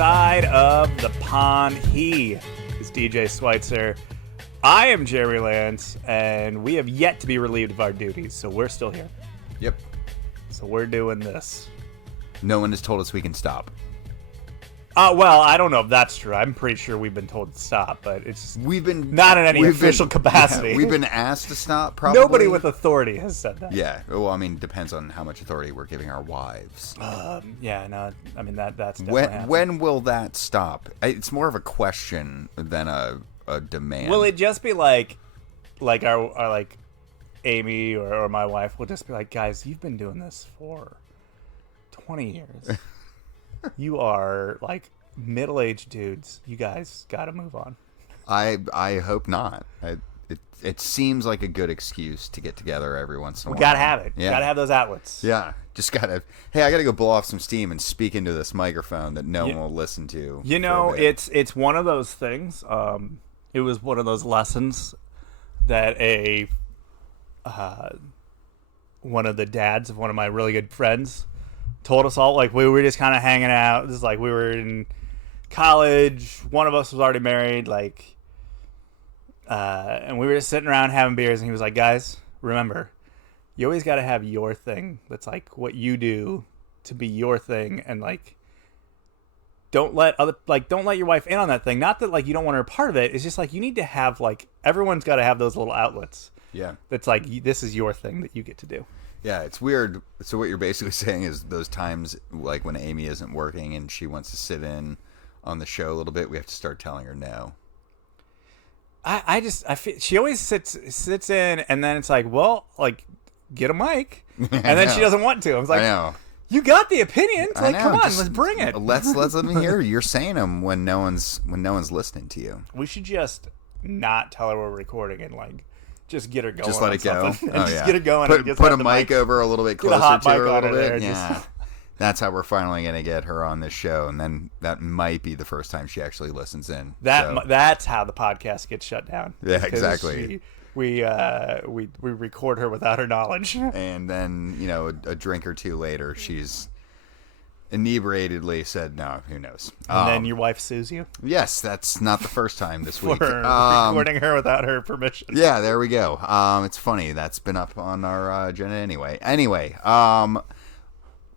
side of the pond. He is DJ Schweitzer. I am Jerry Lance, and we have yet to be relieved of our duties, so we're still here. Yep. So we're doing this. No one has told us we can stop. Well, I don't know if that's true. I'm pretty sure we've been told to stop, but it's not in any official capacity. Yeah, we've been asked to stop, probably. Nobody with authority has said that. Yeah. Well, I mean, depends on how much authority we're giving our wives. Yeah, no, I mean, that's definitely happening. When will that stop? It's more of a question than a demand. Will it just be like our Amy or my wife will just be like, guys, you've been doing this for 20 years. You are like middle-aged dudes. You guys got to move on. I hope not. It seems like a good excuse to get together every once in a while. We got to have it. Yeah. Got to have those outlets. Yeah. Just got to, hey, I got to go blow off some steam and speak into this microphone that no one will listen to. You know, it's one of those things. It was one of those lessons that one of the dads of one of my really good friends told us all. Like, we were just kind of hanging out. This is like we were in college. One of us was already married. And we were just sitting around having beers. And he was like, guys, remember, you always got to have your thing. That's like what you do to be your thing. And like, don't let your wife in on that thing. Not that like you don't want her a part of it. It's just like you need to have like everyone's got to have those little outlets. Yeah. That's like this is your thing that you get to do. Yeah, it's weird. So what you're basically saying is those times like when Amy isn't working and she wants to sit in on the show a little bit, we have to start telling her no. I feel she always sits in and then it's like, well, like get a mic, and then she doesn't want to. I was like, I know. You got the opinions. Like, come on, let's bring it. Let's let me hear. You're saying them when no one's listening to you. We should just not tell her we're recording and like just get her going. Just let it go. Get her going. Put a mic over a little bit closer to her a little bit. Yeah. That's how we're finally going to get her on this show, and then that might be the first time she actually listens in. That's how the podcast gets shut down. Yeah, exactly. We record her without her knowledge, and then a drink or two later, she's inebriatedly said, "No, who knows?" And then your wife sues you. Yes, that's not the first time this week. For recording her without her permission. Yeah, there we go. It's funny that's been up on our agenda anyway.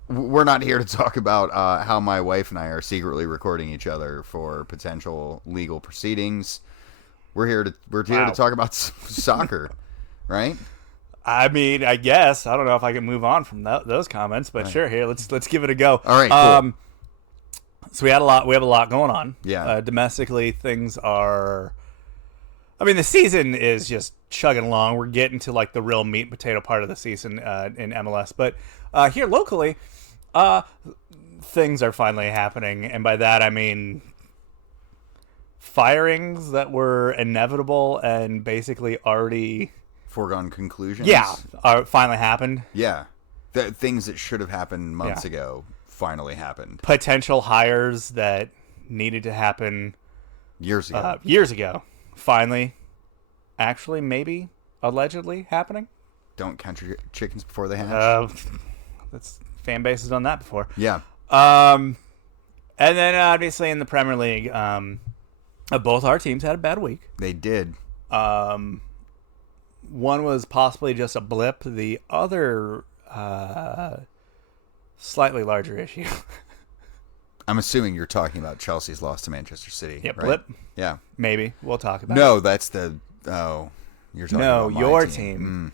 We're not here to talk about how my wife and I are secretly recording each other for potential legal proceedings. We're here to talk about soccer, right? I mean, I guess I don't know if I can move on from those comments, but sure. Here, let's give it a go. All right. Cool. So we have a lot going on. Yeah. Domestically, things are. I mean, the season is just chugging along. We're getting to like the real meat and potato part of the season in MLS, but here locally, things are finally happening, and by that I mean firings that were inevitable and basically already foregone conclusions. Yeah, finally happened. Yeah, things that should have happened months ago finally happened. Potential hires that needed to happen years ago. Finally, actually, maybe allegedly happening. Don't count your chickens before they hatch. That's fan base has done that before. Yeah. And then obviously in the Premier League, both our teams had a bad week. They did. One was possibly just a blip. The other, slightly larger issue. I'm assuming you're talking about Chelsea's loss to Manchester City. Yeah, right? blip. Yeah. Maybe. We'll talk about it. No, that's the... Oh, you're talking about my your team.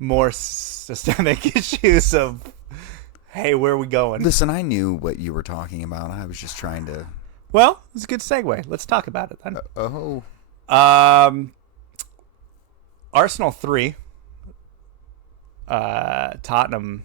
More systemic issues of, hey, where are we going? Listen, I knew what you were talking about. I was just trying to... Well, it's a good segue. Let's talk about it then. Arsenal 3. Tottenham.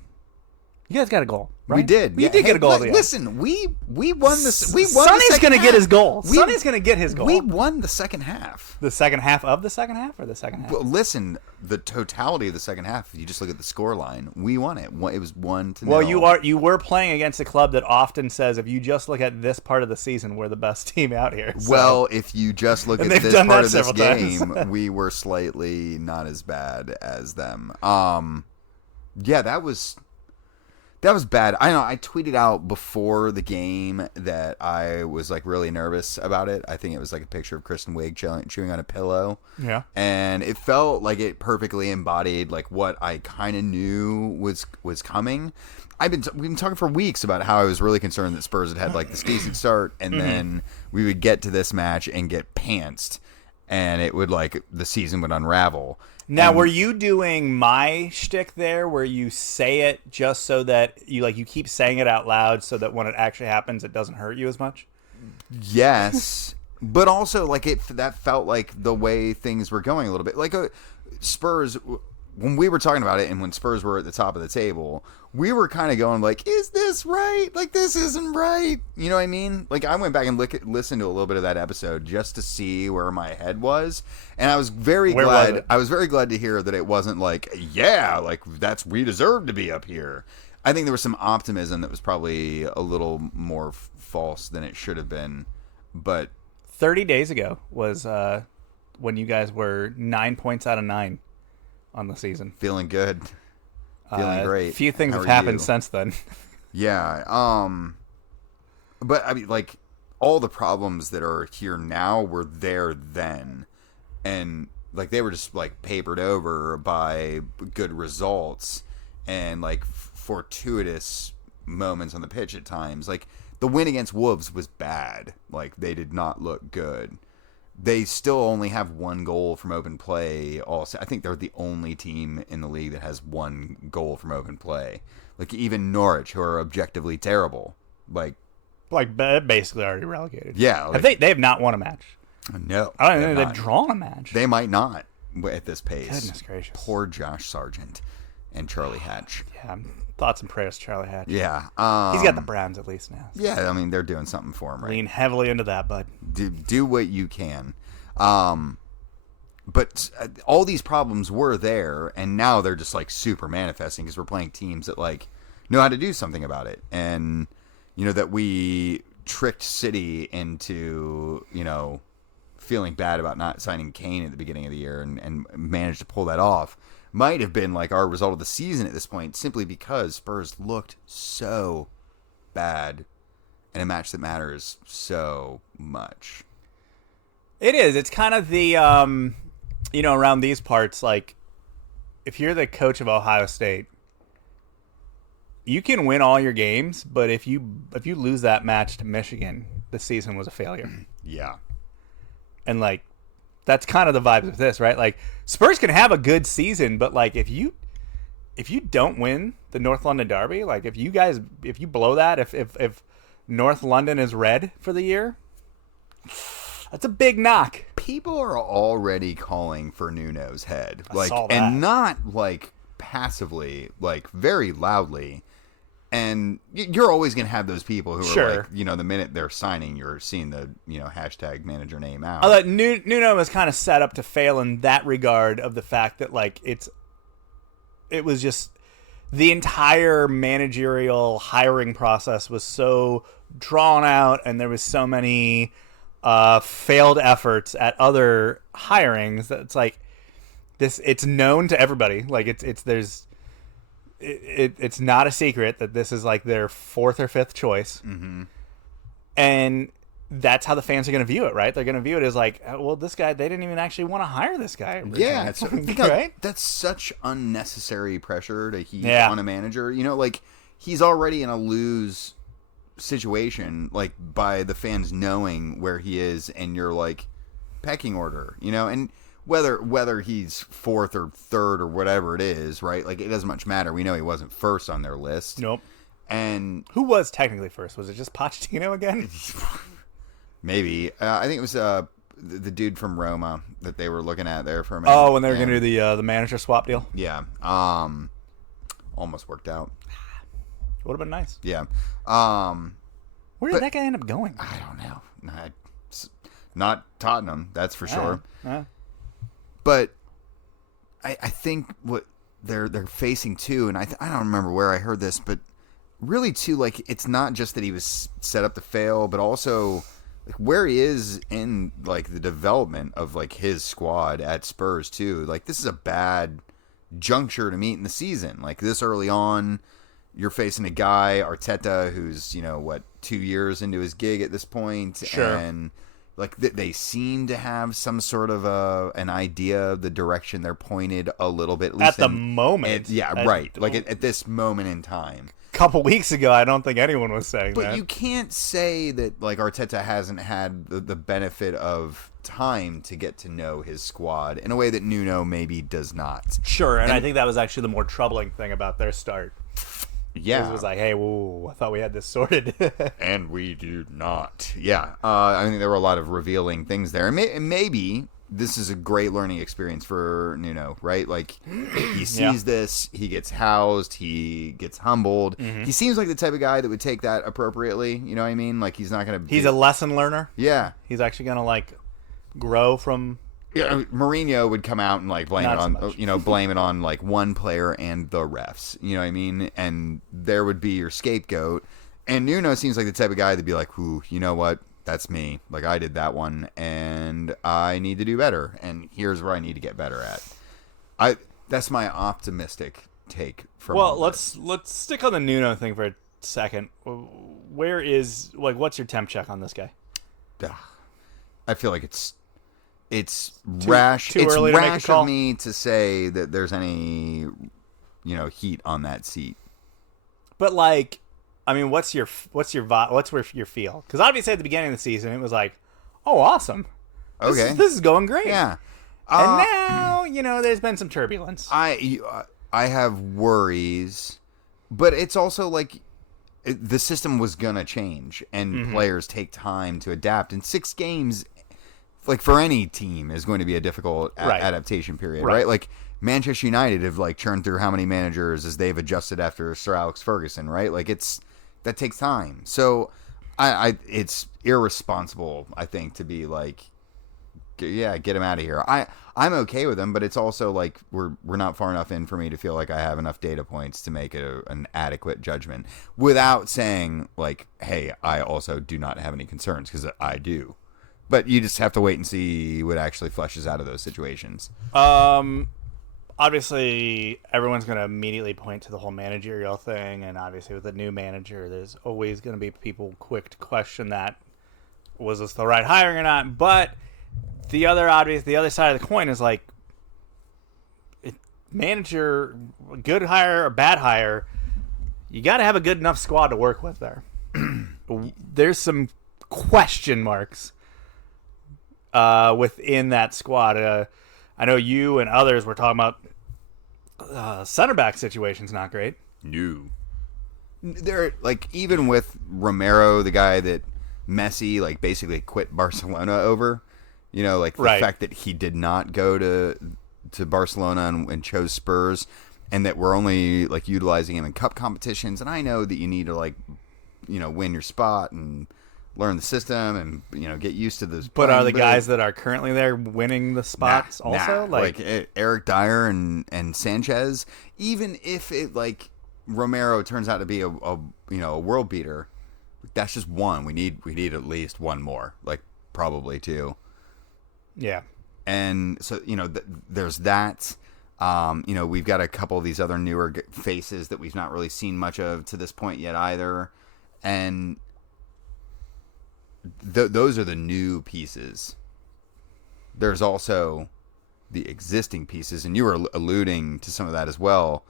You guys got a goal, right? We did. We did get a goal. Listen, we won this. We won. Sonny's going to get his goal. Sonny's going to get his goal. We won the second half. The second half of the second half, or the second half? Well, listen, the totality of the second half. If you just look at the score line, we won it. It was 1-0. Well, you were playing against a club that often says, if you just look at this part of the season, we're the best team out here. So. Well, if you just look at this part of this game, we were slightly not as bad as them. Yeah, that was That was bad. I know. I tweeted out before the game that I was like really nervous about it. I think it was like a picture of Kristen Wiig chewing on a pillow. Yeah. And it felt like it perfectly embodied like what I kind of knew was coming. We've been talking for weeks about how I was really concerned that Spurs had like this decent start, and then we would get to this match and get pantsed, and it would like the season would unravel. Now, were you doing my shtick there, where you say it just so that you keep saying it out loud, so that when it actually happens, it doesn't hurt you as much? Yes, but also like that felt like the way things were going a little bit. Like Spurs, when we were talking about it, and when Spurs were at the top of the table, we were kind of going like, "Is this right? Like this isn't right." You know what I mean? Like I went back and listened to a little bit of that episode just to see where my head was, and I was very glad. I was very glad to hear that it wasn't like, "Yeah, like we deserve to be up here." I think there was some optimism that was probably a little more false than it should have been. But 30 days ago was when you guys were 9 points out of 9 on the season. Feeling good. Feeling great. A few things have happened since then. Yeah. But I mean, like, all the problems that are here now were there then, and like they were just like papered over by good results and like fortuitous moments on the pitch at times. Like the win against Wolves was bad. Like they did not look good. They still only have one goal from open play. I think they're the only team in the league that has one goal from open play. Like even Norwich, who are objectively terrible, like basically already relegated. Yeah, like, they have not won a match. No, I don't think they've drawn a match. They might not at this pace. Goodness gracious! Poor Josh Sargent and Charlie Hatch. Yeah, thoughts and prayers, Charlie Hatch. Yeah, he's got the Browns at least now. So. Yeah, I mean they're doing something for him, right? Lean heavily into that, bud. Do what you can. But all these problems were there, and now they're just like super manifesting because we're playing teams that like know how to do something about it, and you know that we tricked City into feeling bad about not signing Kane at the beginning of the year and managed to pull that off. Might have been like our result of the season at this point, simply because Spurs looked so bad in a match that matters so much. It is. It's kind of the, around these parts, like, if you're the coach of Ohio State, you can win all your games, but if you lose that match to Michigan, the season was a failure. Yeah. And, like, that's kind of the vibes of this, right? Like, Spurs can have a good season, but, like, if you don't win the North London Derby, like, if you blow that, if North London is red for the year, that's a big knock. People are already calling for Nuno's head, like, saw that. And not like passively, like very loudly. And you're always going to have those people who are like, the minute they're signing, you're seeing the, hashtag manager name out. I thought Nuno was kind of set up to fail in that regard of the fact that, like, it was just the entire managerial hiring process was so drawn out, and there was so many failed efforts at other hirings that it's like this. It's known to everybody. Like it's not a secret that this is like their fourth or fifth choice, and that's how the fans are going to view it, right? They're going to view it as like, well, this guy, they didn't even actually want to hire this guy. Originally. Yeah, it's, right? That's such unnecessary pressure to heap on a manager. Like he's already in a lose situation, like by the fans knowing where he is and your like pecking order, and whether he's fourth or third or whatever it is, right? Like it doesn't much matter. We know he wasn't first on their list. Nope. And who was technically first? Was it just Pochettino again? Maybe. I think it was the dude from Roma that they were looking at there for a minute. Oh, when they were going to do the manager swap deal? Yeah. Almost worked out. Would have been nice. Yeah. Where did that guy end up going? I don't know. Not Tottenham, that's for sure. But I think what they're facing too, and I don't remember where I heard this, but really too, like it's not just that he was set up to fail, but also like where he is in like the development of like his squad at Spurs too. Like this is a bad juncture to meet in the season, like this early on. you're facing a guy, Arteta, who's 2 years into his gig at this point, sure. And like they seem to have some sort of an idea of the direction they're pointed a little bit. At least at the moment, right. Like at this moment in time. A couple weeks ago, I don't think anyone was saying that. But you can't say that like Arteta hasn't had the benefit of time to get to know his squad in a way that Nuno maybe does not. Sure, and I think that was actually the more troubling thing about their start. Yeah. It was like, hey, whoa, I thought we had this sorted. And we do not. Yeah. I think there were a lot of revealing things there. And maybe this is a great learning experience for Nuno, right? Like, he sees this, he gets housed, he gets humbled. Mm-hmm. He seems like the type of guy that would take that appropriately. You know what I mean? Like, he's not going to... He's a lesson learner. Yeah. He's actually going to, like, grow from... Yeah, Mourinho would come out and like blame it on like one player and the refs. You know what I mean? And there would be your scapegoat. And Nuno seems like the type of guy that'd be like, "Ooh, you know what? That's me. Like I did that one, and I need to do better. And here's where I need to get better at." That's my optimistic take. Let's stick on the Nuno thing for a second. Where is what's your temp check on this guy? I feel like it's rash. It's rash of me to say that there's any, heat on that seat. But what's your feel? Because obviously at the beginning of the season it was like, oh, awesome. This is going great. Yeah. And now there's been some turbulence. I have worries, but it's also like the system was gonna change, and players take time to adapt. And 6 games. Like for any team is going to be a difficult adaptation period, right? Like Manchester United have like churned through how many managers as they've adjusted after Sir Alex Ferguson, right? Like that takes time. So it's irresponsible, I think, to be like, get him out of here. I'm okay with him, but it's also like we're not far enough in for me to feel like I have enough data points to make an adequate judgment without saying like, hey, I also do not have any concerns, because I do. But you just have to wait and see what actually flushes out of those situations. Obviously, everyone's going to immediately point to the whole managerial thing, and obviously with the new manager, there's always going to be people quick to question that. Was this the right hiring or not? But the other side of the coin is like, manager, good hire or bad hire, you got to have a good enough squad to work with there. There's some question marks within that squad. I know you and others were talking about center back situation's not great. No. They're like, even with Romero, the guy that Messi like basically quit Barcelona over, the fact that he did not go to Barcelona and chose Spurs, and that we're only like utilizing him in cup competitions. And I know that you need to like, win your spot and learn the system and get used to this. But are the guys that are currently there winning the spots also? Like Eric Dyer and Sanchez, even if it like Romero turns out to be a world beater, that's just one. We need at least one more, like probably 2. Yeah. And so there's that. We've got a couple of these other newer faces that we've not really seen much of to this point yet either, and those are the new pieces. There's also the existing pieces, and you were alluding to some of that as well.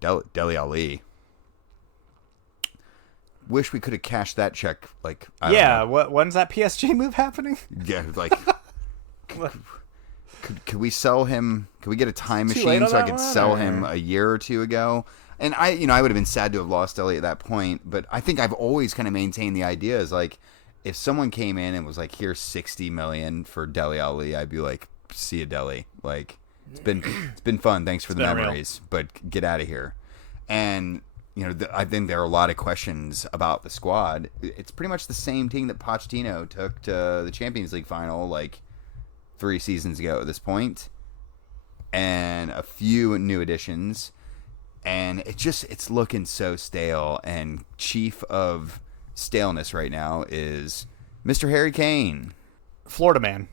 Dele Alli. Wish we could have cashed that check. Like, when's that PSG move happening? Yeah, like, could we sell him? Could we get a time machine so I could sell him a year or 2 ago? And I would have been sad to have lost Dele at that point. But I think I've always kind of maintained the idea is like, if someone came in and was like, here's $60 million for Dele Alli, I'd be like, see you, Dele. Like, it's been fun. Thanks for the memories, but get out of here. And I think there are a lot of questions about the squad. It's pretty much the same team that Pochettino took to the Champions League final like 3 seasons ago at this point, and a few new additions. And it's looking so stale. And chief of staleness right now is Mr. Harry Kane, Florida man,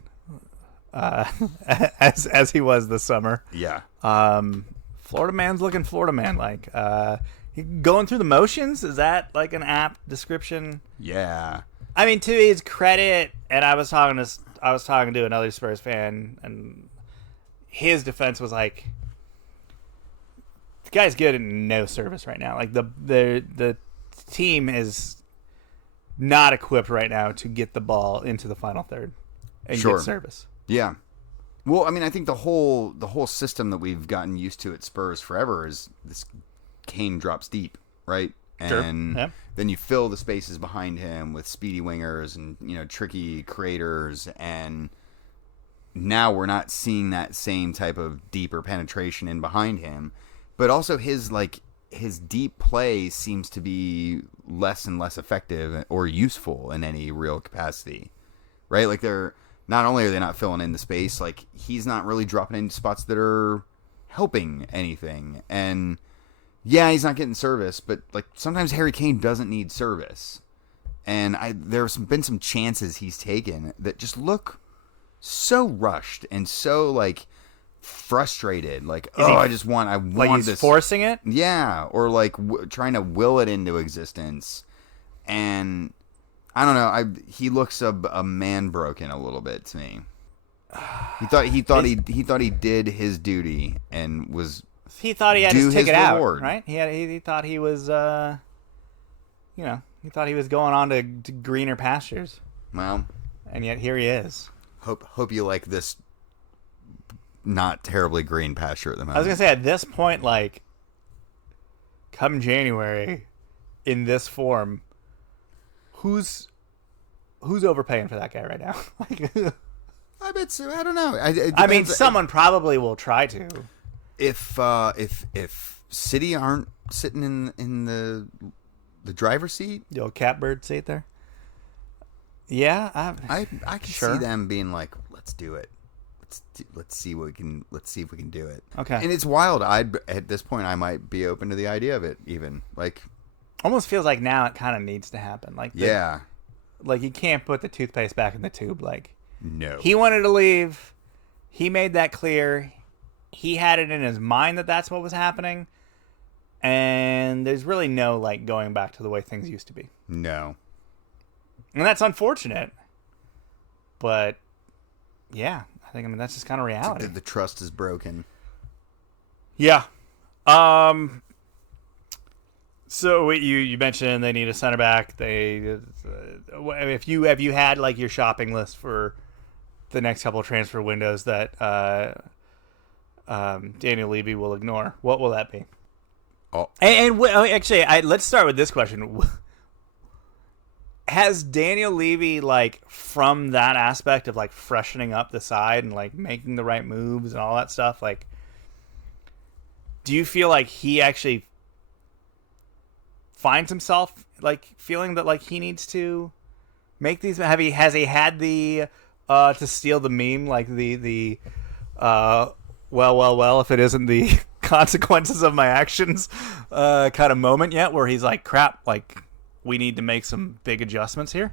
as he was this summer. Yeah. Florida man's looking Florida man like. Going through the motions, is that like an apt description? Yeah. I mean, to his credit, and I was talking to another Spurs fan, and his defense was like, the guy's good at no service right now. Like the team is not equipped right now to get the ball into the final third and get service. Yeah. Well, I mean, I think the whole system that we've gotten used to at Spurs forever is this Kane drops deep, right? And then you fill the spaces behind him with speedy wingers and, you know, tricky creators. And now we're not seeing that same type of deeper penetration in behind him. But also his deep play seems to be less and less effective or useful in any real capacity, right? Like not only are they not filling in the space, like he's not really dropping into spots that are helping anything. And yeah, he's not getting service, but like sometimes Harry Kane doesn't need service. And there's been some chances he's taken that just look so rushed and so like frustrated. Like, I want he's this. Forcing it? Yeah, or like trying to will it into existence. And I don't know. He looks a man broken a little bit to me. He thought he did his duty and was. He thought he had his ticket out, reward. right? He thought he was, he thought he was going on to greener pastures. Well, and yet here he is. Hope you like this not terribly green pasture at the moment. I was gonna say at this point, like, come January, in this form, who's overpaying for that guy right now? Like, I bet so. I don't know. I mean, someone probably will try to. If City aren't sitting in the driver's seat, the old catbird seat there. Yeah, I can see them being like, let's do it. Let's see if we can do it. Okay. And it's wild. At this point I might be open to the idea of it. Even like, almost feels like now it kind of needs to happen. Like like you can't put the toothpaste back in the tube. Like, no, he wanted to leave. He made that clear. He had it in his mind that that's what was happening. And there's really no, like, going back to the way things used to be. No. And that's unfortunate. But, yeah. I mean, that's just kind of reality. The trust is broken. Yeah. So, you mentioned they need a center back. If you had, like, your shopping list for the next couple of transfer windows that Daniel Levy will ignore, what will that be? Oh. And actually, let's start with this question. Has Daniel Levy, like, from that aspect of, like, freshening up the side and, like, making the right moves and all that stuff, like, do you feel like he actually finds himself, like, feeling that, like, he needs to make these? Has he had the to steal the meme, like the well, if it isn't the consequences of my actions kind of moment yet, where he's like, crap, like, we need to make some big adjustments here?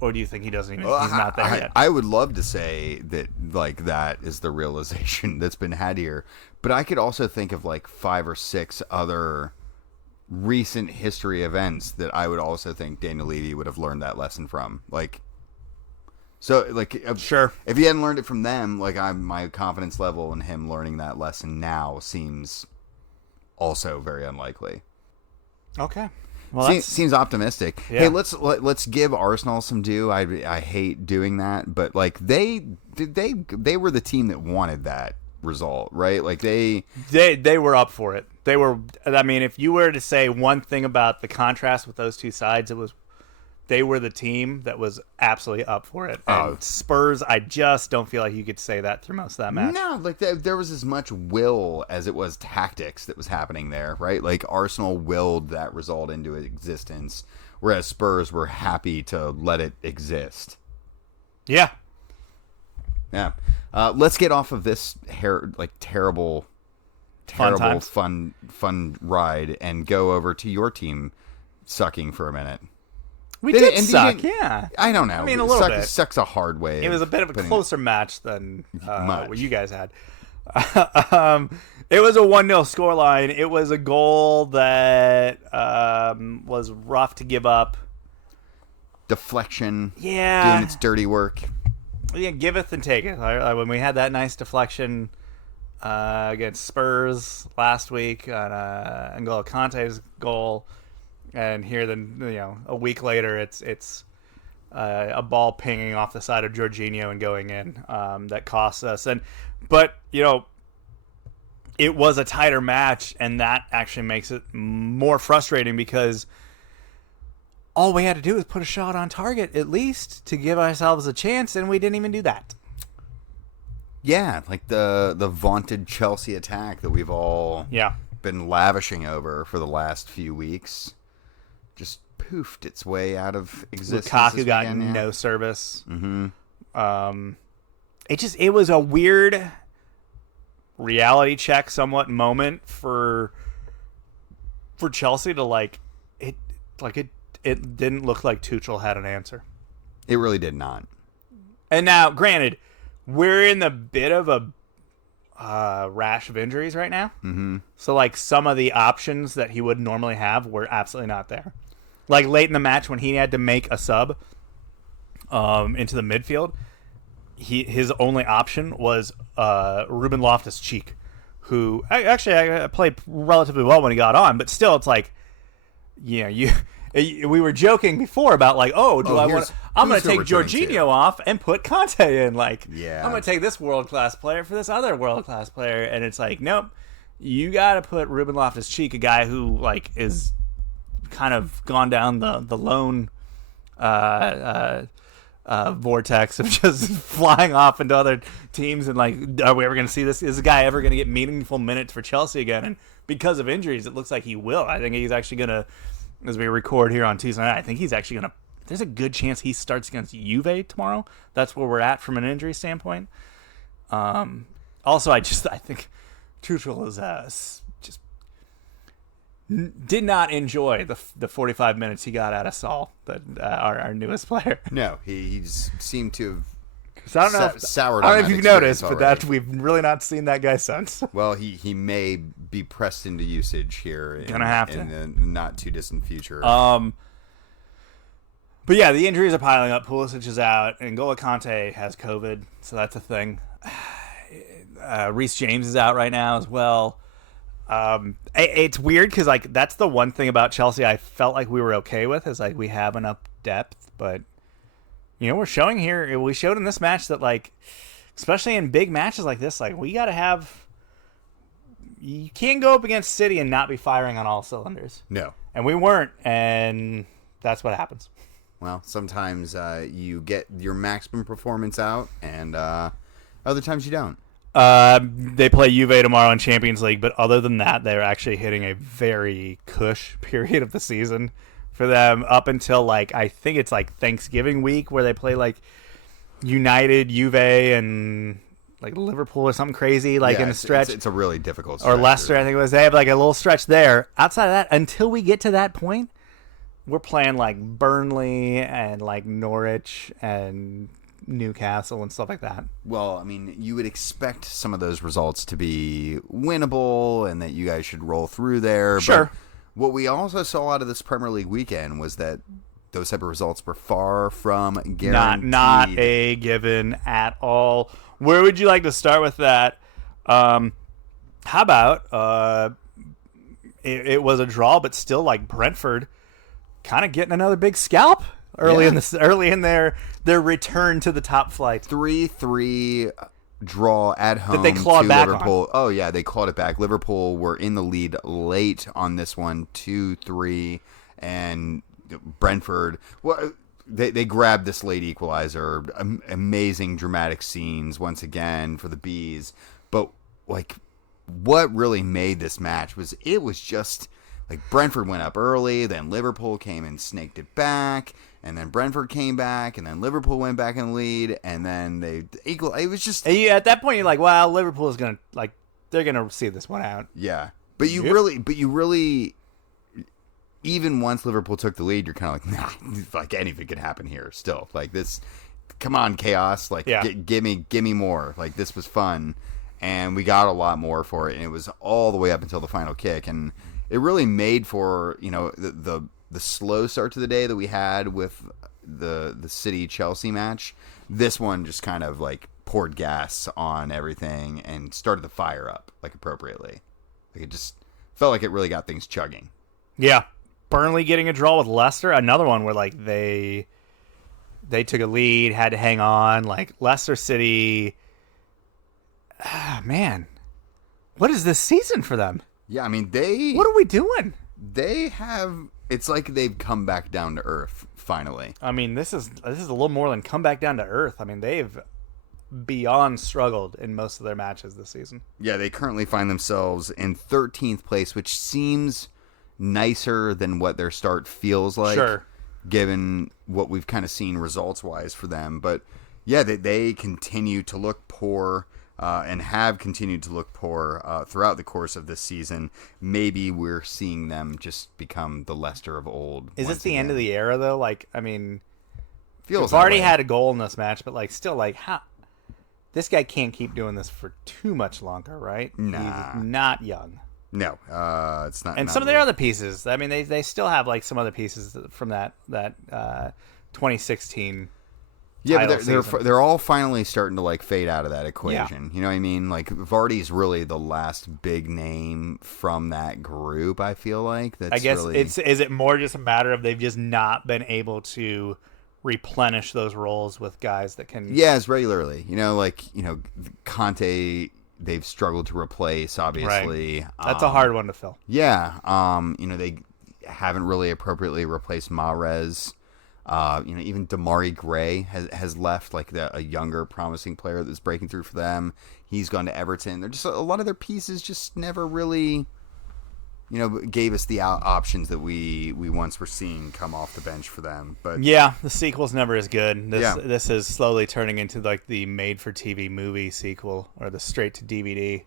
Or do you think he doesn't even, he's not there yet? I would love to say that, like, that is the realization that's been had here. But I could also think of, like, 5 or 6 other recent history events that I would also think Daniel Levy would have learned that lesson from. Like, so, like, sure, if he hadn't learned it from them, like, my confidence level in him learning that lesson now seems also very unlikely. Okay, well, seems optimistic. Yeah. Hey, let's give Arsenal some due. I hate doing that, but like they were the team that wanted that result, right? Like they were up for it. They were. I mean, if you were to say one thing about the contrast with those two sides, it was they were the team that was absolutely up for it. And Spurs, I just don't feel like you could say that through most of that match. No, like there was as much will as it was tactics that was happening there, right? Like Arsenal willed that result into existence, whereas Spurs were happy to let it exist. Yeah. Yeah. Let's get off of this terrible fun ride and go over to your team sucking for a minute. We did suck, yeah. I don't know. I mean, a little bit. Suck's a hard way. It was a bit of a closer match than what you guys had. It was a 1-0 scoreline. It was a goal that was rough to give up. Deflection. Yeah. Doing its dirty work. Yeah, giveth and taketh. When we had that nice deflection against Spurs last week on N'Golo Kante's goal, and here then a week later it's a ball pinging off the side of Jorginho and going in that cost us. But it was a tighter match, and that actually makes it more frustrating because all we had to do was put a shot on target at least to give ourselves a chance, and we didn't even do that. Yeah, like the vaunted Chelsea attack that we've all been lavishing over for the last few weeks just poofed its way out of existence. Lukaku got no service. Mm-hmm. It was a weird reality check somewhat moment for Chelsea to it didn't look like Tuchel had an answer. It really did not. And now, granted, we're in the bit of a rash of injuries right now. Mm-hmm. So, some of the options that he would normally have were absolutely not there. Like, late in the match when he had to make a sub into the midfield, his only option was Ruben Loftus-Cheek, who I played relatively well when he got on, but still, it's like, we were joking before about I'm going to take Jorginho off and put Conte in. I'm going to take this world-class player for this other world-class player. And it's like, nope, you got to put Ruben Loftus-Cheek, a guy who is kind of gone down the lone vortex of just flying off into other teams. And are we ever going to see this? Is the guy ever going to get meaningful minutes for Chelsea again? And because of injuries, it looks like he will. I think he's actually going to, as we record here on Tuesday night, I think he's actually going to, there's a good chance he starts against Juve tomorrow. That's where we're at from an injury standpoint. Also, I think Tuchel is just did not enjoy the 45 minutes he got out of Saul, our newest player. No, he's seemed to have soured. I don't know if you've noticed, but we've really not seen that guy since. Well, he may be pressed into usage here in the not too distant future. But yeah, the injuries are piling up. Pulisic is out, and N'Golo Kante has COVID, so that's a thing. Reece James is out right now as well. It's weird because that's the one thing about Chelsea I felt like we were okay with is we have enough depth, but we're showing here. We showed in this match that especially in big matches like this, we got to have. You can't go up against City and not be firing on all cylinders. No, and we weren't, and that's what happens. Well, sometimes you get your maximum performance out, and other times you don't. They play Juve tomorrow in Champions League, but other than that, they're actually hitting a very cush period of the season for them up until I think it's Thanksgiving week where they play United, Juve, and Liverpool or something crazy in a stretch. It's a really difficult stretch. Or Leicester, I think it was. They have a little stretch there. Outside of that, until we get to that point, we're playing Burnley and Norwich and Newcastle and stuff like that. Well, I mean, you would expect some of those results to be winnable and that you guys should roll through there. Sure. But what we also saw out of this Premier League weekend was that those type of results were far from guaranteed. Not a given at all. Where would you like to start with that? How about it was a draw, but still Brentford kind of getting another big scalp early in their return to the top flight. 3-3 draw at home. That they clawed back Liverpool. On. Oh yeah, they clawed it back. Liverpool were in the lead late on this one, 2-3, and Brentford. Well, they grabbed this late equalizer. Amazing dramatic scenes once again for the Bees. But what really made this match was just. Brentford went up early, then Liverpool came and snaked it back, and then Brentford came back, and then Liverpool went back in the lead, and then they equal. It was just at that point you're well, Liverpool is gonna they're gonna see this one out. Yeah, but you really, even once Liverpool took the lead, you're kind of nah, anything could happen here. Still, this, come on, chaos, give me more. This was fun. and we got a lot more for it, and it was all the way up until the final kick, and it really made for, you know, the slow start to the day that we had with the City Chelsea match. This one just kind of like poured gas on everything and started the fire up like appropriately. Like it just felt like it really got things chugging. Yeah. Burnley getting a draw with Leicester, another one where like they took a lead, had to hang on. Like Leicester City, man, what is this season for them? Yeah, I mean what are we doing? They have. It's like they've come back down to earth finally. I mean, this is a little more than come back down to earth. I mean, they've beyond struggled in most of their matches this season. Yeah, they currently find themselves in 13th place, which seems nicer than what their start feels like. Sure. Given what we've kind of seen results-wise for them. But, yeah, they continue to look poor and have continued to look poor throughout the course of this season. Maybe we're seeing them just become the Leicester of old. Is this the end of the era, though? Like, I mean, feels we've already had a goal in this match, but, like, still, like, this guy can't keep doing this for too much longer, right? Nah. He's not young. No, it's not. And some of their other pieces, I mean, they still have like some other pieces from that 2016. Yeah, but they're all finally starting to like fade out of that equation. Yeah. You know what I mean? Like Vardy's really the last big name from that group. I feel like I guess really... is it more just a matter of they've just not been able to replenish those roles with guys that can. Yeah, as regularly. You know, like Conte. They've struggled to replace, obviously. Right. That's a hard one to fill. Yeah. They haven't really appropriately replaced Mahrez. Even Damari Gray has left, like a younger, promising player that's breaking through for them. He's gone to Everton. They're just a lot of their pieces just never really, gave us the options that we once were seeing come off the bench for them. But yeah, the sequel's never as good. This is slowly turning into like the made-for-TV movie sequel or the straight-to-DVD.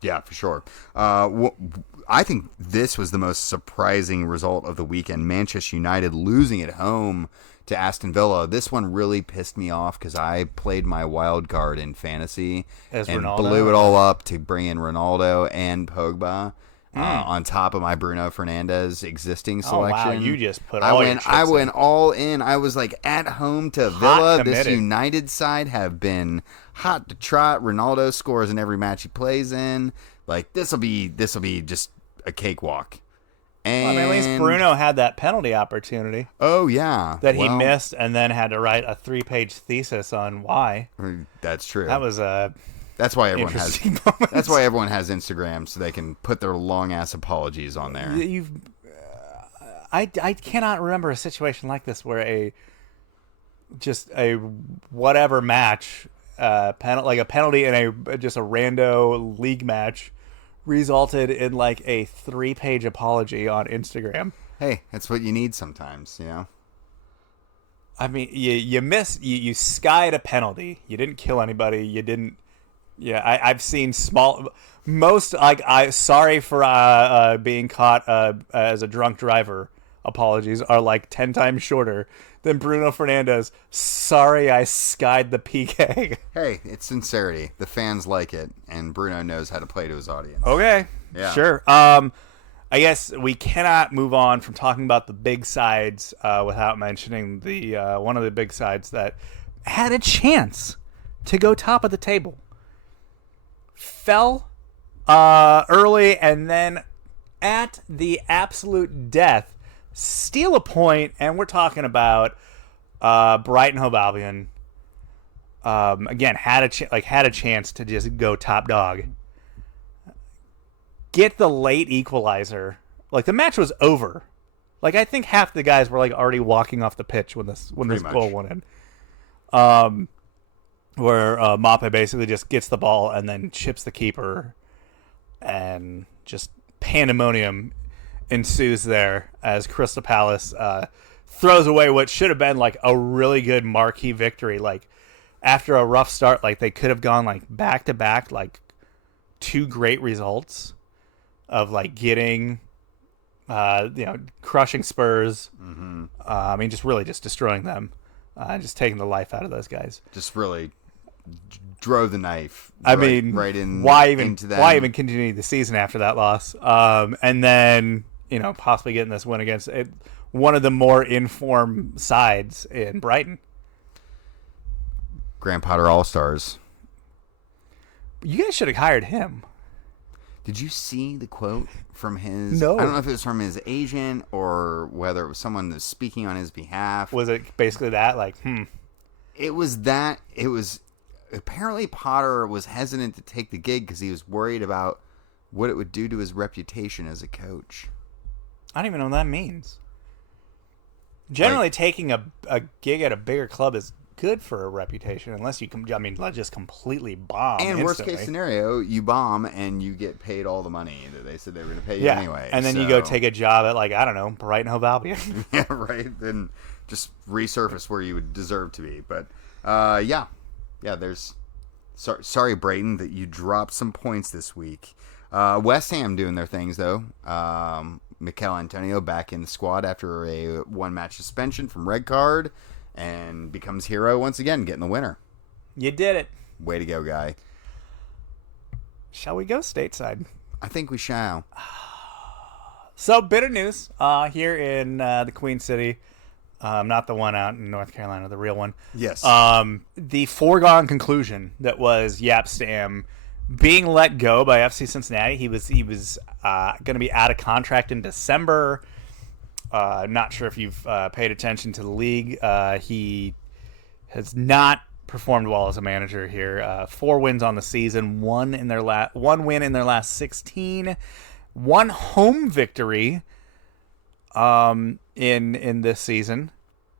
Yeah, for sure. I think this was the most surprising result of the weekend. Manchester United losing at home to Aston Villa. This one really pissed me off because I played my wild card in fantasy and blew it all up to bring in Ronaldo and Pogba on top of my Bruno Fernandes existing selection. Oh, wow. You just put all your chips in. I went all in. I was like, at home to Villa. This United side have been hot to trot. Ronaldo scores in every match he plays in. Like, this'll be just a cakewalk. And at least Bruno had that penalty opportunity. Oh, yeah. That he missed and then had to write a 3-page thesis on why. That's true. That was That's why everyone has. Moment. That's why everyone has Instagram, so they can put their long ass apologies on there. I cannot remember a situation like this where a whatever match, like a penalty in just a rando league match, resulted in like a 3-page apology on Instagram. Hey, that's what you need sometimes, I mean, you skied a penalty. You didn't kill anybody. You didn't. Yeah, I've seen sorry for being caught as a drunk driver. Apologies are like 10 times shorter than Bruno Fernandes. Sorry, I skied the PK. Hey, it's sincerity. The fans like it, and Bruno knows how to play to his audience. Okay, yeah, sure. I guess we cannot move on from talking about the big sides without mentioning the one of the big sides that had a chance to go top of the table. Fell early and then at the absolute death steal a point, and we're talking about Brighton Hove Albion. Again, had a chance to just go top dog, get the late equalizer. Like the match was over. Like I think half the guys were like already walking off the pitch when this goal went in. Where Mape basically just gets the ball and then chips the keeper, and just pandemonium ensues there as Crystal Palace throws away what should have been like a really good marquee victory. Like after a rough start, like they could have gone like back to back, like 2 great results of like getting, crushing Spurs. Mm-hmm. I mean, just really just destroying them, just taking the life out of those guys. Just really drove the knife. I mean, right in. Why even into them. why even continue the season after that loss? And then possibly getting this win against one of the more informed sides in Brighton. Graham Potter All-Stars. You guys should have hired him. Did you see the quote from his... No. I don't know if it was from his agent or whether it was someone that was speaking on his behalf. Was it basically that? It was that. It was... Apparently Potter was hesitant to take the gig because he was worried about what it would do to his reputation as a coach. I don't even know what that means. Generally, taking a gig at a bigger club is good for a reputation, unless you let's just completely bomb. And instantly. worst case scenario, you bomb and you get paid all the money that they said they were going to pay you anyway. And then you go take a job at I don't know, Brighton Hove Albion. Yeah, right. Then just resurface where you would deserve to be. But there's. Sorry, Brayton, that you dropped some points this week. West Ham doing their things though. Mikel Antonio back in the squad after a 1-match suspension from red card. And becomes hero once again, getting the winner. You did it. Way to go, guy. Shall we go stateside? I think we shall. So, bit of news here in the Queen City. Not the one out in North Carolina, the real one. Yes. The foregone conclusion that was Jaap Stam being let go by FC Cincinnati. He was going to be out of contract in December. Not sure if you've paid attention to the league. He has not performed well as a manager here. 4 wins on the season, one win in their last 16, one home victory in this season.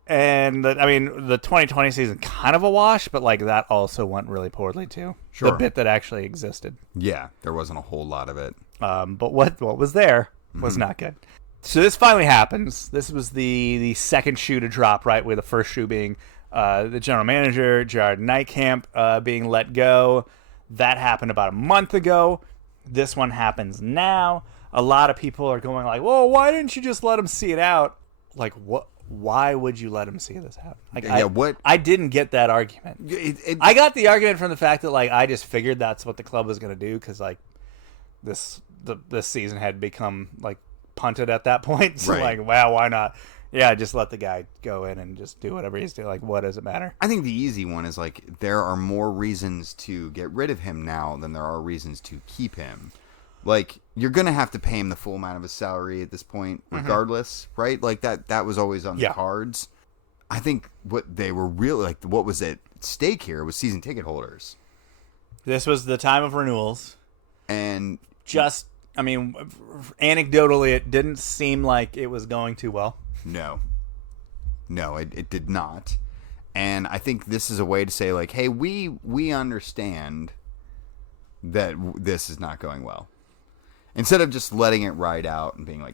And the 2020 season kind of a wash, but that also went really poorly too. Sure. The bit that actually existed. Yeah, there wasn't a whole lot of it. But what was there was not good. So this finally happens. This was the second shoe to drop, right? With the first shoe being the general manager, Gerard Nijkamp, being let go. That happened about a month ago. This one happens now. A lot of people are going well, why didn't you just let him see it out? What? Why would you let him see this happen? What? I didn't get that argument. I got the argument from the fact that I just figured that's what the club was going to do because this season had become punted at that point. So right. Wow, why not? Yeah, just let the guy go in and just do whatever he's doing. What does it matter? I think the easy one is there are more reasons to get rid of him now than there are reasons to keep him. You're going to have to pay him the full amount of his salary at this point, regardless, right? That was always on the cards. I think what they were really, what was at stake here was season ticket holders. This was the time of renewals. And anecdotally, it didn't seem like it was going too well. No, it did not. And I think this is a way to say, hey, we understand that this is not going well. Instead of just letting it ride out and being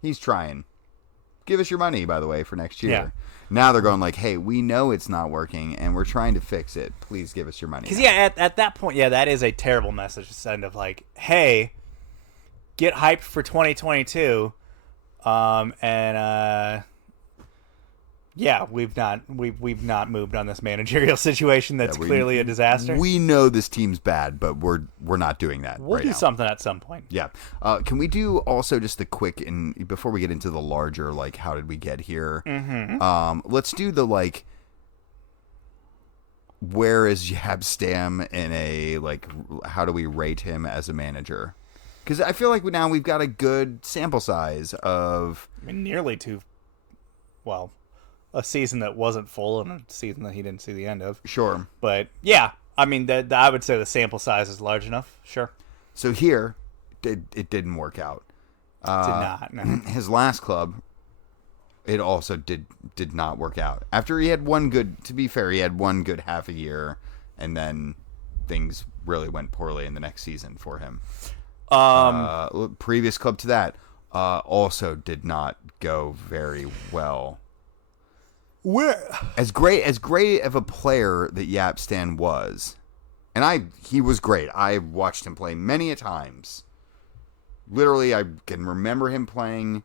he's trying. Give us your money, by the way, for next year. Yeah. Now they're going hey, we know it's not working, and we're trying to fix it. Please give us your money. Because, at that point, that is a terrible message to send of, hey, get hyped for 2022, we've not moved on this managerial situation that's clearly a disaster. We know this team's bad, but we're not doing that. We'll do something at some point. Yeah. Can we do also just the quick and before we get into the larger how did we get here? Mm-hmm. Let's do the where is Jaap Stam in a how do we rate him as a manager? Because I feel like now we've got a good sample size of nearly a season that wasn't full and a season that he didn't see the end of. Sure. But, I would say the sample size is large enough. Sure. So here, it didn't work out. Did not. No. His last club, it also did not work out. After he had one good half a year, and then things really went poorly in the next season for him. Previous club to that also did not go very well. As great of a player that Jaap Stam was, and he was great. I watched him play many a times. Literally, I can remember him playing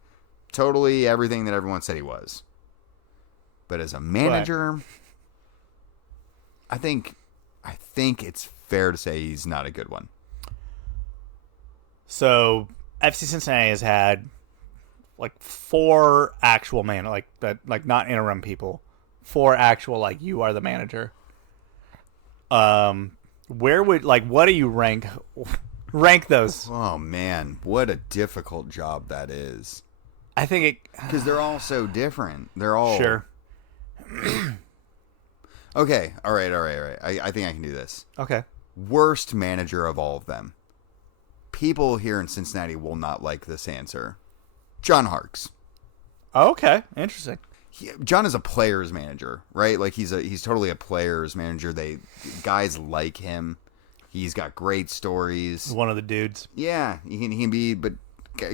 totally everything that everyone said he was. But as a manager, I think it's fair to say he's not a good one. So FC Cincinnati has had like 4 actual like not interim people, 4 actual like you are the manager. Where would what do you rank those? Oh man, what a difficult job that is. I think it because they're all so different. They're all sure. Okay, all right. I think I can do this. Okay. Worst manager of all of them. People here in Cincinnati will not like this answer. John Harkes. Okay, interesting. John is a player's manager, right? Like he's totally a player's manager. Guys like him. He's got great stories. One of the dudes. Yeah, he can be, but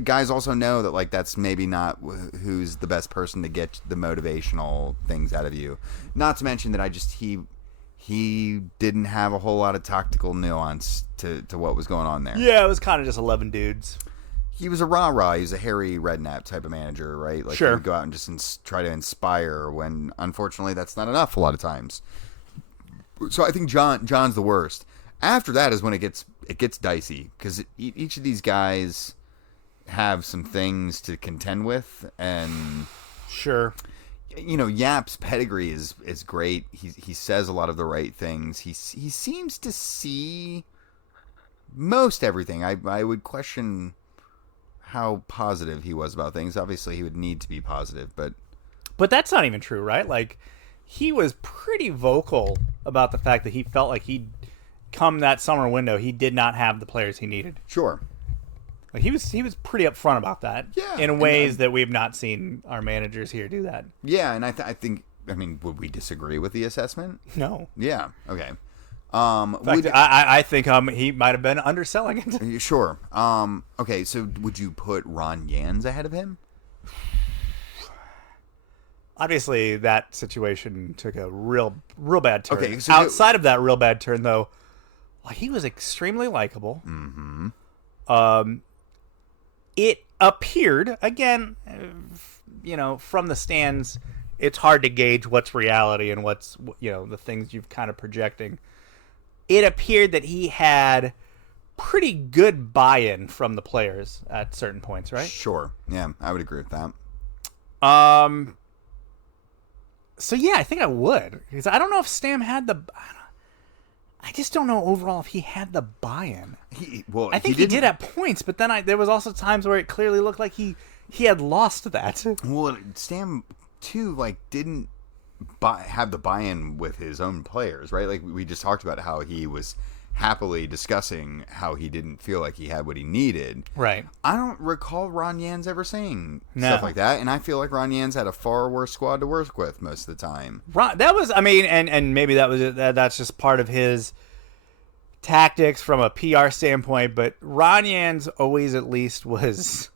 guys also know that like that's maybe not who's the best person to get the motivational things out of you. Not to mention that he didn't have a whole lot of tactical nuance to what was going on there. Yeah, it was kind of just 11 dudes. He was a rah-rah. He was a Harry Redknapp type of manager, right? Like sure. He would go out and just try to inspire when, unfortunately, that's not enough a lot of times. So I think John's the worst. After that is when it gets dicey because each of these guys have some things to contend with, and sure, Jaap's pedigree is great. He says a lot of the right things. He seems to see most everything. I would question how positive he was about things. Obviously, he would need to be positive, but that's not even true, right? Like he was pretty vocal about the fact that he felt like he'd come that summer window, he did not have the players he needed. Sure. Like he was pretty upfront about that. Yeah. In ways that we've not seen our managers here do that. Yeah, and I think would we disagree with the assessment? No. Yeah. Okay. In fact, I think he might have been underselling it. Sure. Okay, so would you put Ron Jans ahead of him? Obviously, that situation took a real bad turn. Okay, so outside of that real bad turn, though, he was extremely likable. Mm-hmm. It appeared, again, from the stands, it's hard to gauge what's reality and what's, the things you've kind of projecting. It appeared that he had pretty good buy-in from the players at certain points, right? Sure. Yeah, I would agree with that. So, yeah, I think I would. Because I don't know if Stam had I just don't know overall if he had the buy-in. I think he did at points, but then there was also times where it clearly looked like he had lost that. Well, Stam too didn't have the buy-in with his own players, right? Like we just talked about how he was happily discussing how he didn't feel like he had what he needed. Right. I don't recall Ron Jans ever saying stuff like that, and I feel like Ron Jans had a far worse squad to work with most of the time. That was, and maybe that was that's just part of his tactics from a PR standpoint, but Ron Jans always at least was